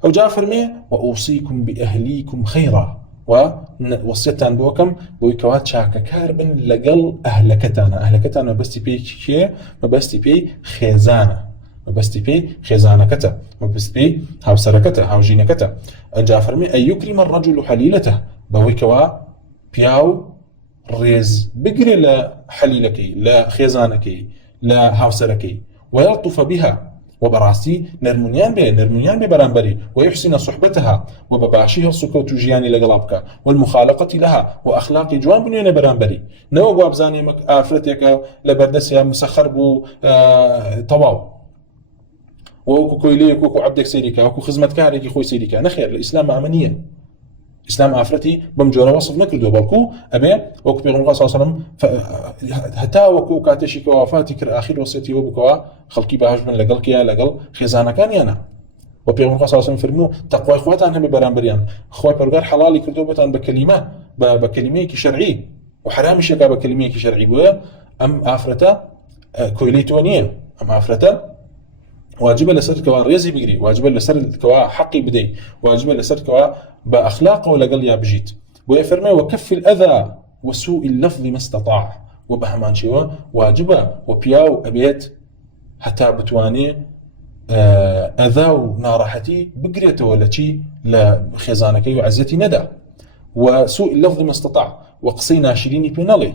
أو جاء فرمي وأوصيكم بأهليكم خيرا ووصيتان بوكم بويكوات شاكا كاربن لقل أهلكتانا ما بستي بي شيء ما بستي بي خيزانة ما بستي بي خيزانة كتا ما بستي بي هاو سركتا هاو جينا كتا أجا فرمي أن يكرم الرجل حليلته بويكوا بياو ريز بقري لحليلكي لا خيزانكي لا هاو سركي ويلطف بها وبراسي نرمونيان ببرانبري ويحسن صحبتها وبباشيها السكوت جياني لقلابك والمخالقة لها وأخلاق جوان بنيون برانبري نوغو أبزاني مك آفرتك لبردسها مسخر بو طواو وكو كويلي وكو عبدك سيريكا وكو خزمتك هاريكي خوي سيريكا نخير الإسلام عمنية إسلام آفرتي بمجورة وصف نكردو بالكو أبي وكو بيغنقى صلى الله عليه وسلم هتا وكو كاتشي كوافاتي كر آخر وصيتي وبكوا خلقي باهج من لقل خزانة كان يانا وبيغنقى صلى الله عليه وسلم فرمو تقوى إخواتان هم برانبريان إخوة برغار حلالي كردو بتان بكلمة شرعي وحرامي شكا بكلمة شرعي بويا أم آفرتا كويليتونية أم آفرتا واجب لسر كوا ريزي بيجري واجب لسر كوا حقي بدي واجب لسر كوا بأخلاقه لقل يا بجيت ويفرمي وكف الأذى وسوء اللفظ ما استطاع وبهمان شيء واجبه وبياو أبيت حتى بتواني أذى ونارحتي بقريته ولا شيء لخزانك وعزتي ندى وسوء اللفظ ما استطاع وقصينا شيريني بينالي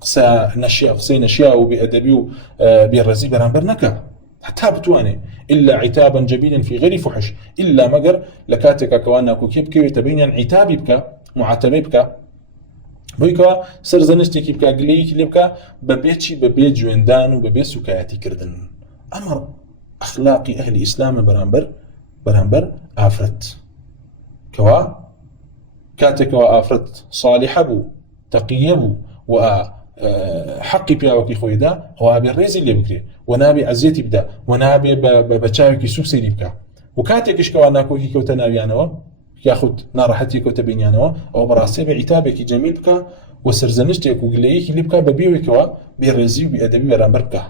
قصي نشياء وبأدبي بالرزي برانبرنكا حتى بتواني إلا عتابا جبينا في غير فحش إلا مقر لكاتك كوانا كوكيبك ويتبين عتابي بك معاتبي بك بويكا سرزنشتي كيبك قليك لبك ببيتشي ببيت جويندان وببيت سكاياتي كردن أمر أخلاقي أهل إسلام برانبر آفرت كوا كاتك وآفرت صالح بو تقي بو حقي بياوكي خوي دا هو ابي الريزي اللي بكري ونابي عزيتي بدا ونابي بچاوكي سوسي ديبكا وكاتك اشكوانا كوكي كوتناويانوا ياخذ نارحتي كوتبينيانوا او براسي بعتابك جميل بكا وسرزنشتك وقليك اللي بكا ببيوكوا بالريزي بادبي برامبركا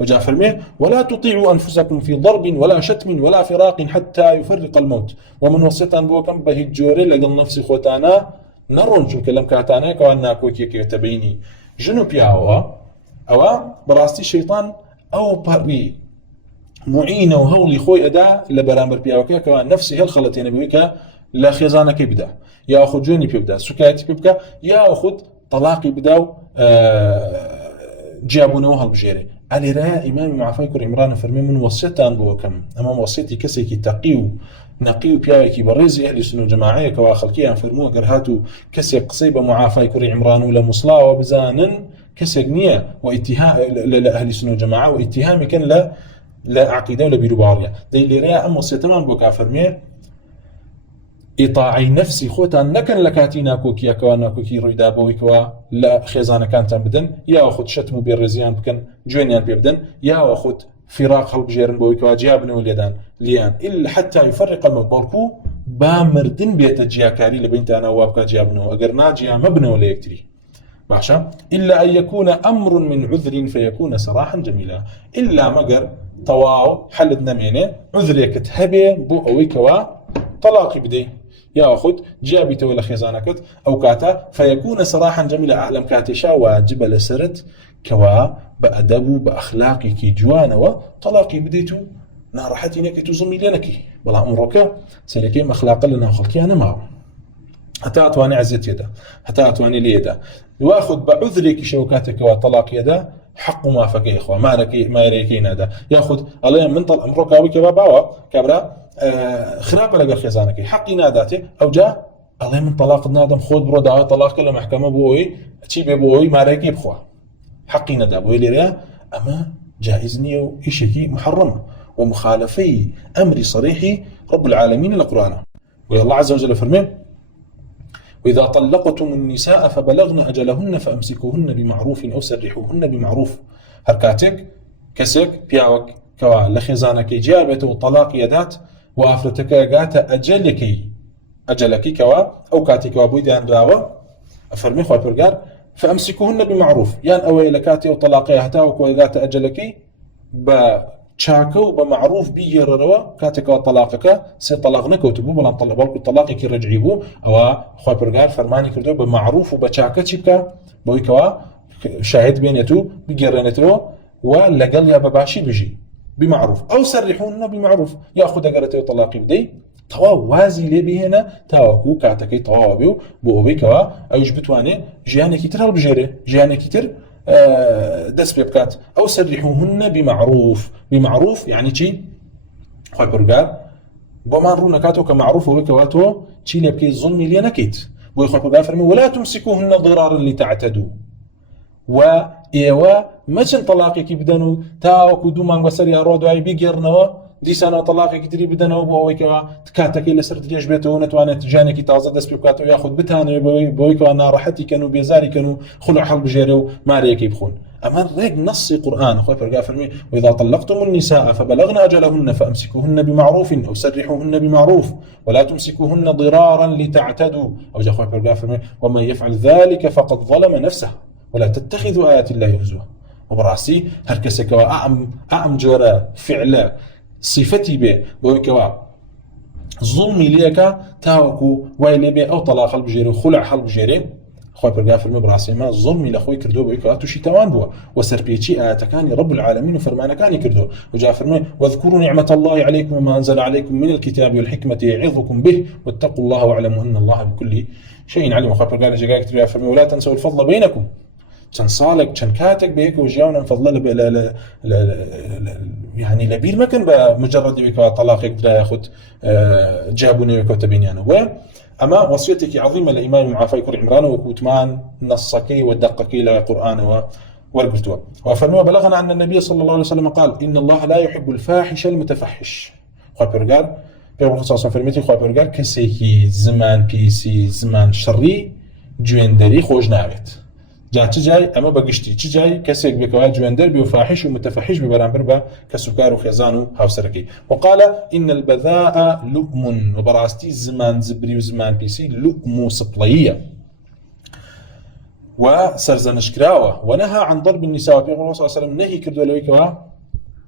وجاء فرمي ولا تطيعوا انفسكم في ضرب ولا شتم ولا فراق حتى يفرق الموت ومن وسطان بوكم بهجوري لقل نفسي خوتانا نرون شو كلام كاتانا كوانا كوكي كوتبيني جنو بياوا أو براستي شيطان أو باربي معينة وهولي خوي أدا لبرامبر بياوكا كمان نفسي هالخلطين بيوكا لا خزانك يبدا يا أخذ جوني بيبدا سكايتي بيبكا يا أخذ طلاقي بداو جابونه هالبجيري على رأي إمام معافى كر عمران فرمي من وصيتان بوكم أما وصيتي كسيكي تقيو نقيو بياكي بريزي أهل السنة الجماعية كواخلكي فرموا قرهاتو كسي قصيبة معافى كر عمران ولا مصلا وبزانا كسي نية واتهام لأهل السنة الجماعة واتهامي كان لا عقيدة ولا بيروباريا دي اللي رأي أما وصيتان بوكا فرمي إطاعي نفسي خوتا نكن لكاتينا كوكي أكوانا كوكي رويدا بويكوا لا خيزانا كانت بدن يا أخذ شتمو بالرزيان بكن جوينيان بيبدن يا أخذ فراق خلب جيرن بويكوا جيابن واليدان ليان إلا حتى يفرق المباركو بامردن بيت جياكاري لبنت أنا وابكا جيابنو أقرنا جيا مبنى ولا يكتري باشا إلا أن يكون أمر من عذر فيكون سراحا جميلا إلا مقر طواو حل نمينه عذرك تهبي بو أويكوا طلاقي بدي ياخذ جابته ولا خزانكت او كاتا فيكون صراحا جميلا اعلم كاتشا واجب لسرت كوا بادبو باخلاقي كي جوانا وطلاقي بديتو نارحتي نكتو زميلينكي بلا امرك سلكي اخلاق لنا خلقي انا معه حتى اتواني عزت يدا حتى اتواني ليدا واخذ بعذرك شوكاتك وطلاق يدا حق ما فكي اخوه ما ريكين هذا ياخذ الله من طل امرك ابي كبابا كبرا خراب لقى خزانك حقي ناداته او جاء الله من طلاق نادم خذ برو طلاق كل محكمه بوي تشي بوي ما ريكي بخوا حقي ندا بوي لي اما جائزني وشيء محرم ومخالفي امر صريح رب العالمين القرآن والله عز وجل فرمي وإذا طلقتم النساء فبلغن أجلهن فأمسكوهن بمعروف أو سرحوهن بمعروف هركاتك كسك بياوك كوا لخزانك جابته طلاق يدات وافرتك قات أجلك كوا أو كاتك وابويدان راوة أفرمي خواه برقار فأمسكوهن بمعروف يان أوي لكاتي وطلاقي هتاوك وقات أجلك بشاكو بمعروف بيجرروا كاتك وطلاقك سي طلاقنك وتبو بلان طلاقك رجعيبو أو خواه برقار فرماني كردو بمعروف وبشاكة تبكا بوي كوا شاهد بينيتو بيجرنتو ولقل يا بباشي بيجي بمعروف أو سرحوهن بمعروف يأخذ أقرته وطلاقي بدي توا وازي لي بهنا تاوكو كاتكي طوابيو بوبي كوا أو يجبتواني جياني كتير هالبجيري جياني كتير دس بيبكات أو سرحوهن بمعروف يعني شي خوي برقار بومان رونا كاتو كمعروف وبكواتو شي ليبكي الظلم اللي نكيت بوي خوي برقار فرمي ولا تمسكوهن ضرارا لتعتدوا وإيوا ماشن طلاقي كي بدنو تاوكو دومان وسري أرودو أي بيجرنوا دي سنة طلاقي كتري بدنو بويكوا تكاتكي لسرت جيش بيتو نتوانت جانكي تازة دس بيبكاتو ياخذ بتاني بويكوا أنا راحتي كانوا بيزاري كانوا خلع حلب جيرو ما ريكي بخون أما ريق نص قرآن أخوي فرقا فرمي وإذا طلقتم النساء فبلغن أجلهن فأمسكوهن بمعروف أو سرحوهن بمعروف ولا تمسكوهن ضرارا لتعتدوا أو جاء أخوي فرقا فرمي ومن يفعل ذلك فقد ظلم نفسه ولا تتخذوا آيات الله هزوا وبراسي هركسك أعم جرى فعل صفتي به بويكوا ظلمي ليك تاوكو ويلي به أو طلاق البجيري خلع حلب جيري خوي برقا فرمي براسي ما ظلمي لأخوي كردو بويكوا توشي توان بوا وسربيتشي آياتكاني رب العالمين وفرمانكاني كردو وجاء فرمي واذكروا نعمة الله عليكم وما أنزل عليكم من الكتاب والحكمة يعظكم به واتقوا الله واعلموا أن الله بكل شيء عليم. خوي برقا جاء كتير فرمي ولا تنسوا الفضل بينكم كان صالك كان كاتك بيك وجاونا نفضل لا يعني لبير ما كان بمجرد بك طلاق يقدر ياخذ جابوني وكتبيني انا اما وصيتك عظيمه لامام معافى كل عمران وكتمان نصكي ودقكي للقران والقرتوا وفرموا بلغنا ان النبي صلى الله عليه وسلم قال ان الله لا يحب الفاحش المتفحش. خبرقال في خصوصا فرميتي خبرقال كسيكي زمان بيسي زمان شري جويندري خوج ناويت جا تجاي اما بقشتي تجاي كسيك بكوا جوندر بفاحش ومتفحش ببرامبر با كسكر وخزان وهاوسركي. وقال ان البذاء لؤم وبراستي زمان زبري وزمان بيسي لؤم سطليه وسرزنشكراوه ونهى عن ضرب النساء. في الرسول صلى الله عليه وسلم نهي كردو لويكوا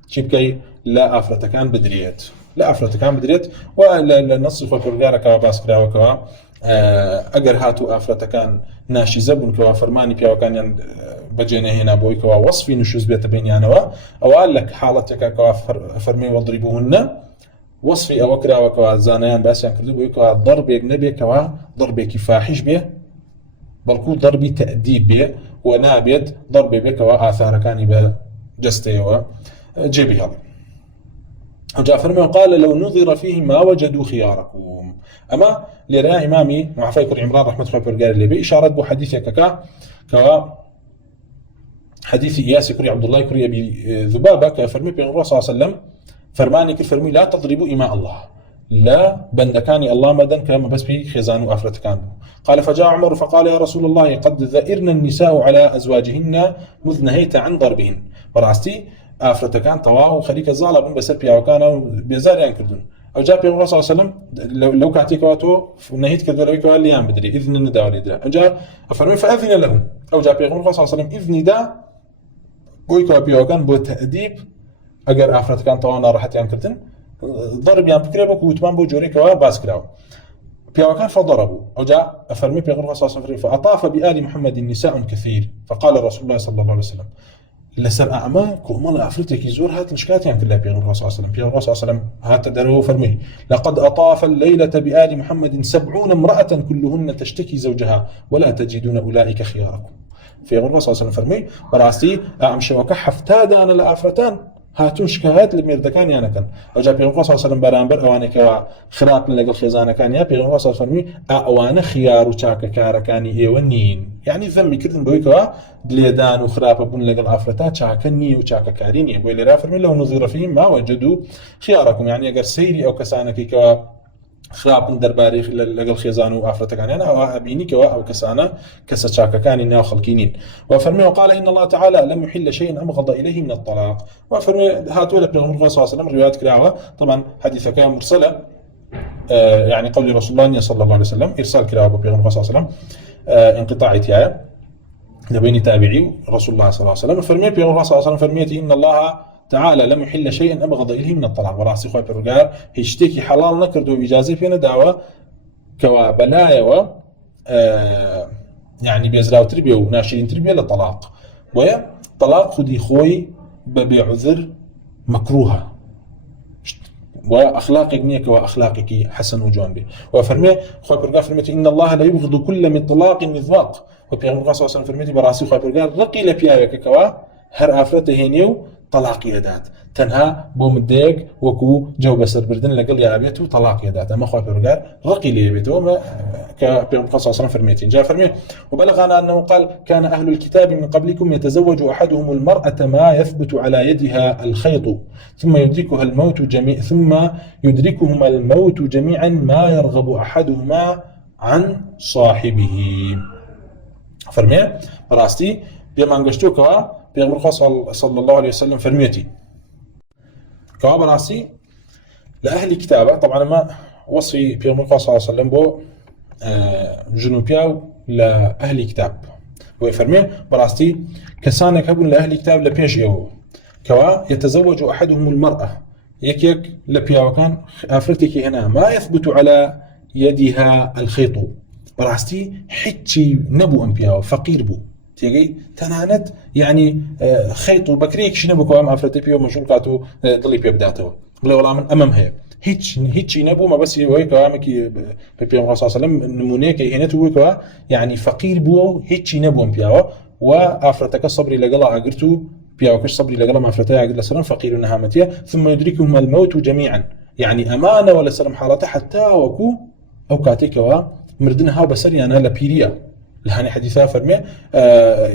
شبكي لا افرتكان بدريات لا افرتكان بدريات ولا النص فبرجارك باسكراوه كوا اگر هاتو افرتكان ناشي زبون كوا فرماني بياو كان بجينا هنا بوي كوا وصفي نشوز بيت بينيانوا او قال لك حالتك كوا فرمي وضربوهن وصفي او كراوا كوا زانيان باسيان كردو بوي كوا ضرب نبي كوا ضرب فاحش به بلكو ضرب تأديب به ونابيد ضرب به كوا اثار كان جستي وجيبي هذا. وجاء فرمي وقال لو نظر فيه ما وجدوا خياركم. أما لرأى إمامي معفيكر عمران رحمة الله وبركاته اللي بإشارة بو حديث كوا حديث إياس كري عبد الله كري أبي ذبابة كفرمي بيغمر صلى الله عليه وسلم فرماني كفرمي لا تضربوا إماء الله لا بندكاني الله مدن كما بس في خزان وأفرت كان. قال فجاء عمر فقال يا رسول الله قد ذئرن النساء على أزواجهن مذ نهيت عن ضربهن. براستي أفرت كان طواو خليك الظالم بس بيا وكانوا بيزار ينكردون. أو جاء بيغمر صلى الله عليه وسلم لو كاتيك واتو نهيت كذا لك اللي يام بدري إذن النداء وليدرا. جاء فرمي فأذن لهم. أو جاء بيغمر صلى الله عليه وسلم إذن دا بويكوا بيوكان بو تأديب أجر أفرت كان طوانا راحت ينكردن ضرب يان بكري بو وتمان بو جوري كوا باس كراو بيوكان فضربوا. أو جاء فرمي بيغمر صلى الله عليه وسلم فأطاف بآل محمد نساء كثير فقال رسول الله صلى الله عليه وسلم لسر أعمى كومال أفرتك يزور هات مشكات يعني في الله بيغمر صلى الله عليه وسلم. بيغمر صلى الله عليه وسلم هات درو فرمي لقد أطاف الليلة بآل محمد 70 امرأة كلهن تشتكي زوجها ولا تجدون أولئك خياركم. في غرفة صلى الله عليه وسلم فرمي براسي أمشي وكحف تادا أنا لأفرتان هاتون شكايات لميردكان يعني كان. أجا بيغمر صلى الله عليه وسلم برامبر أواني كوا خراب من لقل خزانة كان يا بيغمر صلى الله عليه وسلم فرمي أوان خيار وشاك كاركاني إيوانين يعني ذمي كردن بوي كوا دليدان وخراب بون لقل أفرتات شاكني وشاك كاريني بوي لرا فرمي لو نظر فيهم ما وجدوا خياركم يعني أجر سيري أو كسانك كوا خراب درباري لقل خزان وأفرتك يعني أنا أو أبيني كوا أو كسانة كسشاك كان ناو خلقينين. وفرمي وقال إن الله تعالى لم يحل شيئا أبغض إليه من الطلاق. وفرمي هاتوا بيغمر صلى الله عليه وسلم روايات كراوة طبعا حديث كان مرسلة يعني قول رسول الله صلى الله عليه وسلم إرسال كراوة بيغمر صلى الله عليه وسلم انقطاع تيايا لبين تابعي رسول الله صلى الله عليه وسلم. فرمي بيغمر صلى الله عليه وسلم فرميتي إن الله تعالى لم يحل شيئا أبغض إليه من الطلاق. وراسي خوي برجال هيشتكي حلال نكردو إجازة فينا دعوة كوا بلايا و يعني بيزراو تربية وناشرين تربية للطلاق وطلاق خدي خوي بعذر مكروهة وأخلاقك نيك وأخلاقك حسن وجوانبي. وفرمي خوي برجال فرميتي إن الله لا يبغض كل من طلاق مذواق. وبيغمر صلى الله عليه وسلم فرميتي براسي خوي برجال رقي لبياك كوا هر أفرته هنيو طلاق يدات تنها بومديك وكو جو بسر بردن لقل يا أبيته طلاق يدات أما خواه برقار رقي لي بيته وما كبيغمر صلى الله عليه وسلم فرميتين جاء فرمي وبلغنا أنه قال كان أهل الكتاب من قبلكم يتزوج أحدهم المرأة ما يثبت على يدها الخيط ثم يدركهما الموت جميعا ما يرغب أحدهما عن صاحبه. فرمي براستي بما انقشتوكوا بيغمر صلى الله عليه وسلم فرميتي كواب راسي لأهل كتابة طبعا ما وصي بيغمر صلى الله عليه وسلم بو جنوبياو لأهل كتاب ويفرمي براستي كسانك هبون لأهل كتاب لبيش إيوه كوا يتزوج أحدهم المرأة يك لبياو كان أفرتك هنا ما يثبت على يدها الخيط براستي حتى نبو أنبياو فقير بو تيجي تنانت يعني خيط وبكريك شنو بكو ام افرتي بيو مشغول كاتو ضلي بيبداته بلا والله من امام هي هيك نبو ما بس هو كلامك بيبي صلى الله عليه وسلم نمونيك هنا تو يعني فقير بو هيك نبو بياو وافرتك صبري لقلا اجرتو بياو كش صبري لقلا ما افرتي اجر لسلام فقير نهامتيه ثم يدركهم الموت جميعا يعني امانه ولا سلام حالته حتى وكو او كاتيكوا مردنها بسري انا لبيريا لهاني حديثا فرمي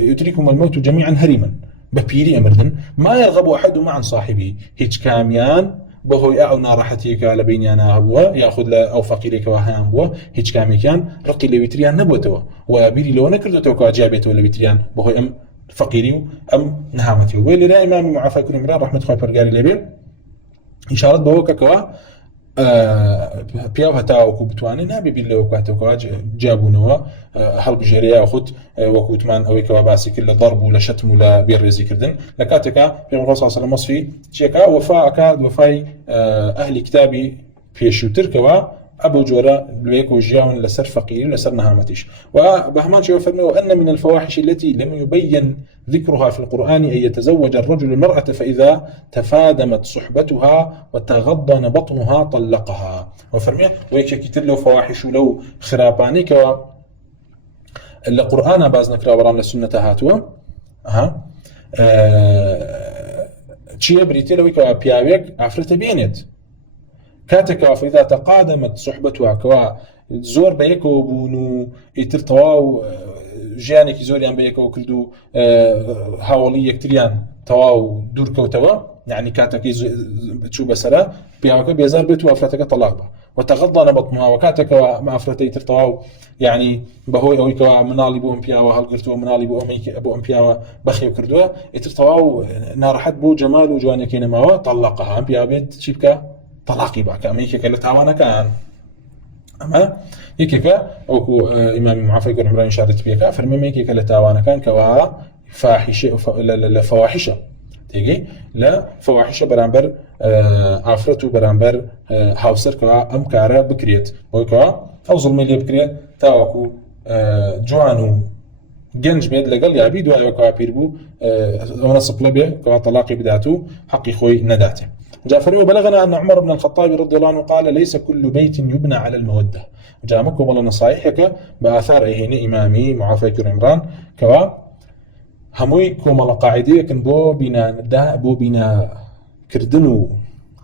يدركهم الموت جميعا هريما ببيري أمردن ما يرغب أحدهما عن صاحبه هيج كاميان بهو أو نارحتيك لبيني أنا أبوه يأخذ أو فقيرك وهام أبوه هيج كاميكان رقي لويتريان نبوته وبيري لو نكردته كواجابته لويتريان بهو أم فقيري أم نهامته ويلي لا إمام معافى كل مران رحمة خوي برقاري لبي إشارة بهو كوا پیاو هەتا وەکو بتوانێت نابێ بیر لەوە کاتێکەوە جابوونەوە هەڵ بژێریە خودت وەکوتمان ئەوەی کەوا باسی کرد لە ضرب و لە شەتم و لە بێڕێزیکردن لە کاتێکا پێغەمبەر صلی الله علیه و سلم وەصفی چیەکە وەفاءەکە وەفای ئەهلی کتابی پێشووترکەوە أبو جورا لويك وجياون لسر فقير لسر نهامتش وبهمان شيء فرمي وأن من الفواحش التي لم يبين ذكرها في القرآن أن يتزوج الرجل المرأة فإذا تفادمت صحبتها وتغضن بطنها طلقها وفرمي ويك كتير له فواحش ولو خرابانيك القرآن باز نكرا ورام للسنة هاتوا چیە بریتێ لەوەی کەوا پیاوێک ئافرەتە بێنێت کاتێکەوە فإذا تقادمت صحبتها کەوا زۆر بەیەکەوە بوون و ئیتر تەواو ژیانێکی زۆریان بەیەکەوە کرد و هاوڵی یەکتریان تەواو دوورکەوتەوە یعنی کاتێکی چوو بەسەرە پیاوەکە بێزار بێت و ئافرەتەکە تەلاق بە وتەغەض بەطنها وكاتەکەوە ئافرەتەی تر تەواو یعنی بەهۆی ئەوەی کەوا مناڵی بۆ ئەم پیاوە هەڵگرتووە مناڵی بۆ ئەم پیاوە بەخێو کردووە ئیتر تەواو ناڕەحەت بۆ جەمال و جوانەکەی نەماوە تەڵەقەها ئەم پیاوە بێت چی بکە تەلاقی بکە ئەمە یەکێکە لە تاوانەکان ئەمە یەکێکە ئەوکو ئیمامی معافی کوڕ عمران شارەتی پێکا فەرمێ یەکێکە لە تاوانەکان کەوا فاحیشە لە فەواحیشە تێگەی لە فەواحیشە بەرامبەر ئافرەت و بەرامبەر هاوسەر کەوا ئەم کارە بکرێت بۆیکەوە ئەو زوڵمی لێ بکرێت تاوەکو جوان و گەنج بێت لەگەڵ یابی دوایەوەکەوا پیر بوو ئەوە سپڵە بێ کەوا تەلاقی بدات و حەقی خۆی نەداتێ جافر وبلغنا أن عمر بن الخطاب رضي الله عنه قال ليس كل بيت يبنى على المودة جامكم والله نصائحك بآثار هنا إمامي معافي عمران كوا هموي كومل قاعدة كن بو بنا دا بو بنا كردنو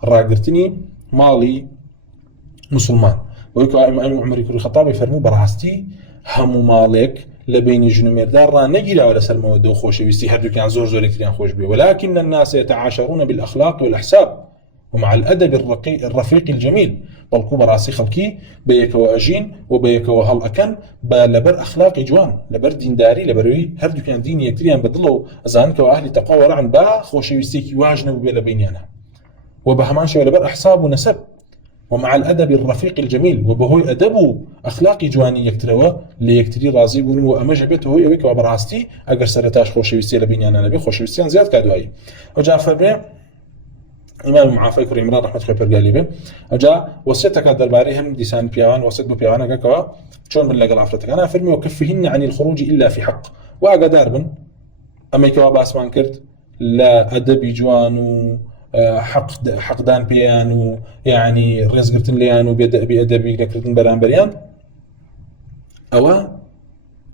راقرتني مالي مسلمان ويكوا إمام عمر بن الخطاب يفرمو براستي همو مالك لبين جنوميردار را نجرا ولا سلمى ودو خوش بيستي هردو كان زور زوريكتريان خوش بي ولكن الناس يتعاشرون بالأخلاق والأحساب ومع الأدب الرفيق الجميل بلكو براسي خلقي بيكو أجين وبيكو هل أكن لبر أخلاق جوان لبر دينداري لبروي هردو كان دين يكتريان بدلو أزانكو أهلي تقوى عن با خوش بيستيكي واجنب بلا بينيانا وبهمانش لبر أحساب ونسب ومع الأدب الرفيق الجميل وبهوي أدب أخلاقي جواني يكتروا ليكتري راضي بون وأمجبته هو يويك وبراستي أجر سرتاش خوشويستي لبينيانا نبي خوشويستيان زياد كادوي وجاء فبري إمام معافي كريم عمران رحمة الله قال به وجاء وصيتك درباريهم ديسان بيوان وصيت بيوانا كوا شلون من لقى عفرتك أنا فرمي وكفهن عن الخروج إلا في حق وأقدر من أما كوا باسمان كرت لا أدب جوان حق دان بيان يعني رزقتن ليان بأدبي لكرتن برانبريان أو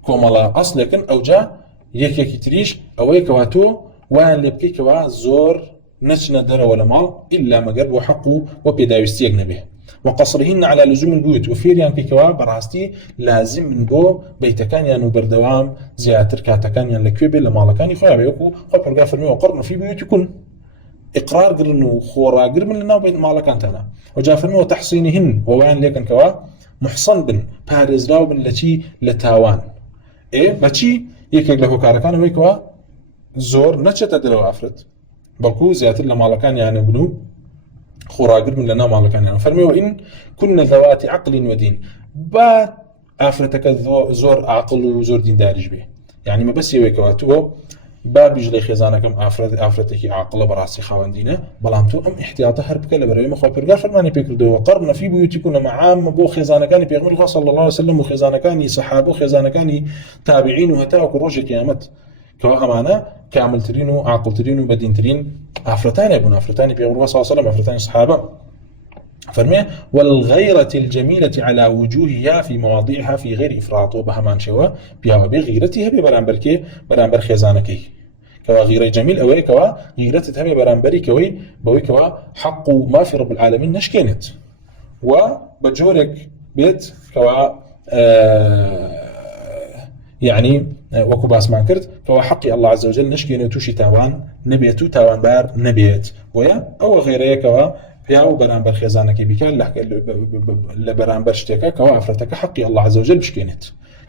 كوملا أصل لكن أو جاء يكي تريش أو يكواتو وان لبكي كوا زور نشنا در ولا مال إلا ما قرب وحقه وبيداوستي أجنبه وقصرهن على لزوم البيوت وفيريان كوا براستي لازم من بو بيتكان يانو بردوام زياتر كاتكان يان لكوبي لمالكان يخويا بيوكو خبر قافرمي وقرن في بيوتكن إقرار قرنو خورا قرمن لنا وبين مالكان تانا وجاء فرمي وتحصينهن ووان ليكن كوا محصن بن بارزراو بن لتي لتاوان إيه بچي يكيك له كاركان ويكوا زور نچتا دلو أفرد بلكو زياتر لمالكان يعني بنو خورا قرمن لنا مالكان يعني فرمي وإن كنا ذوات عقل ودين با أفرتك زور عقل وزور دين دارج به يعني ما بس يويكوا تو باب يجلي خزانكم افرتك عقل براسي خواندينه بلام تو ام احتياطه هربك لبري مخو بيرغار فرماني بيكردو وقرن في بيوتكم معام بو خزانكاني بيغمر الله صلى الله عليه وسلم وخزانكاني صحابه خزانكاني تابعين وهتا وروج قيامت كوا امانه كامل ترين وعاقل ترين وبدين ترين افرتاني ابن افرتاني بيغمر الله صلى الله عليه وسلم افرتاني صحابه فرمي والغيرة الجميلة على وجوهها في مواضيعها في غير إفراط وبهمان شوا بها بغيرتها ببرامبركي برامبر خزانكي كوا غيرة جميل أوي كوا غيرتها ببرامبري كوي بوي كوا حق ما في رب العالمين نشكنت وبجورك بيت كوا يعني وكو باس ما كرت كوا حقي الله عز وجل نشكنت وشي تاوان نبيتو تاوان بار نبيت ويا أو غيرة كوا پیاو برانبر خزانکی بیکن لبرانبر شتێکە کەوا ئافرەتەکە حقی الله عز وجل بشکێنێت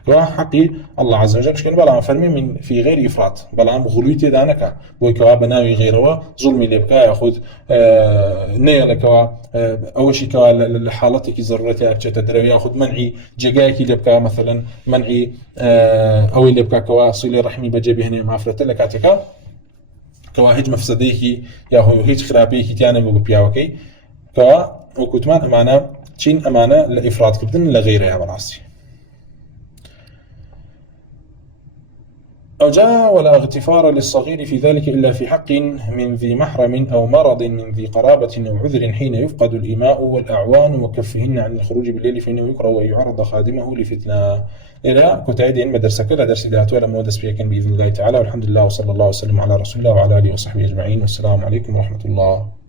کەوا حقی الله عز وجل بشکێنێت بەڵام فەرمی من في غير إفراط بەڵام غلوی تێدا نەکا بۆی کەوا بەناوی غیرەوە زوڵمی لێ بکە یاخود نەیەڵێکەوە ئەوەشی کەوا لە حاڵەتێکی ضرورەتی بچێتە دەرەوە یاخود منعی جێگایەکی لێ بکە مثلا منعی ئەوەی لێ بکە کەوا سیلی ڕەحمی بەجێ بهێنێ ئافرەتە لە کاتێکە كوا هیچ مەفسەدەیەکی یا هیچ خراپەیەکی تیانە بۆ پیاوەکەی کەوا وەکوتمان ئەمانە چین ئەمانە لە ئیفراتکردن لە غەیرەیە بەڕاستی جاء ولا اغتفار للصغير في ذلك إلا في حق من ذي محرم أو مرض من ذي قرابة أو عذر حين يفقد الإماء والأعوان وكفهن عن الخروج بالليل فإنه يكره أن يعرض خادمه لفتنة. إلى كنت عيد إن درس كذا درس ذات ولا مودس بيكن بإذن الله تعالى، والحمد لله وصلى الله وسلم على رسول الله وعلى آله وصحبه أجمعين، والسلام عليكم ورحمة الله.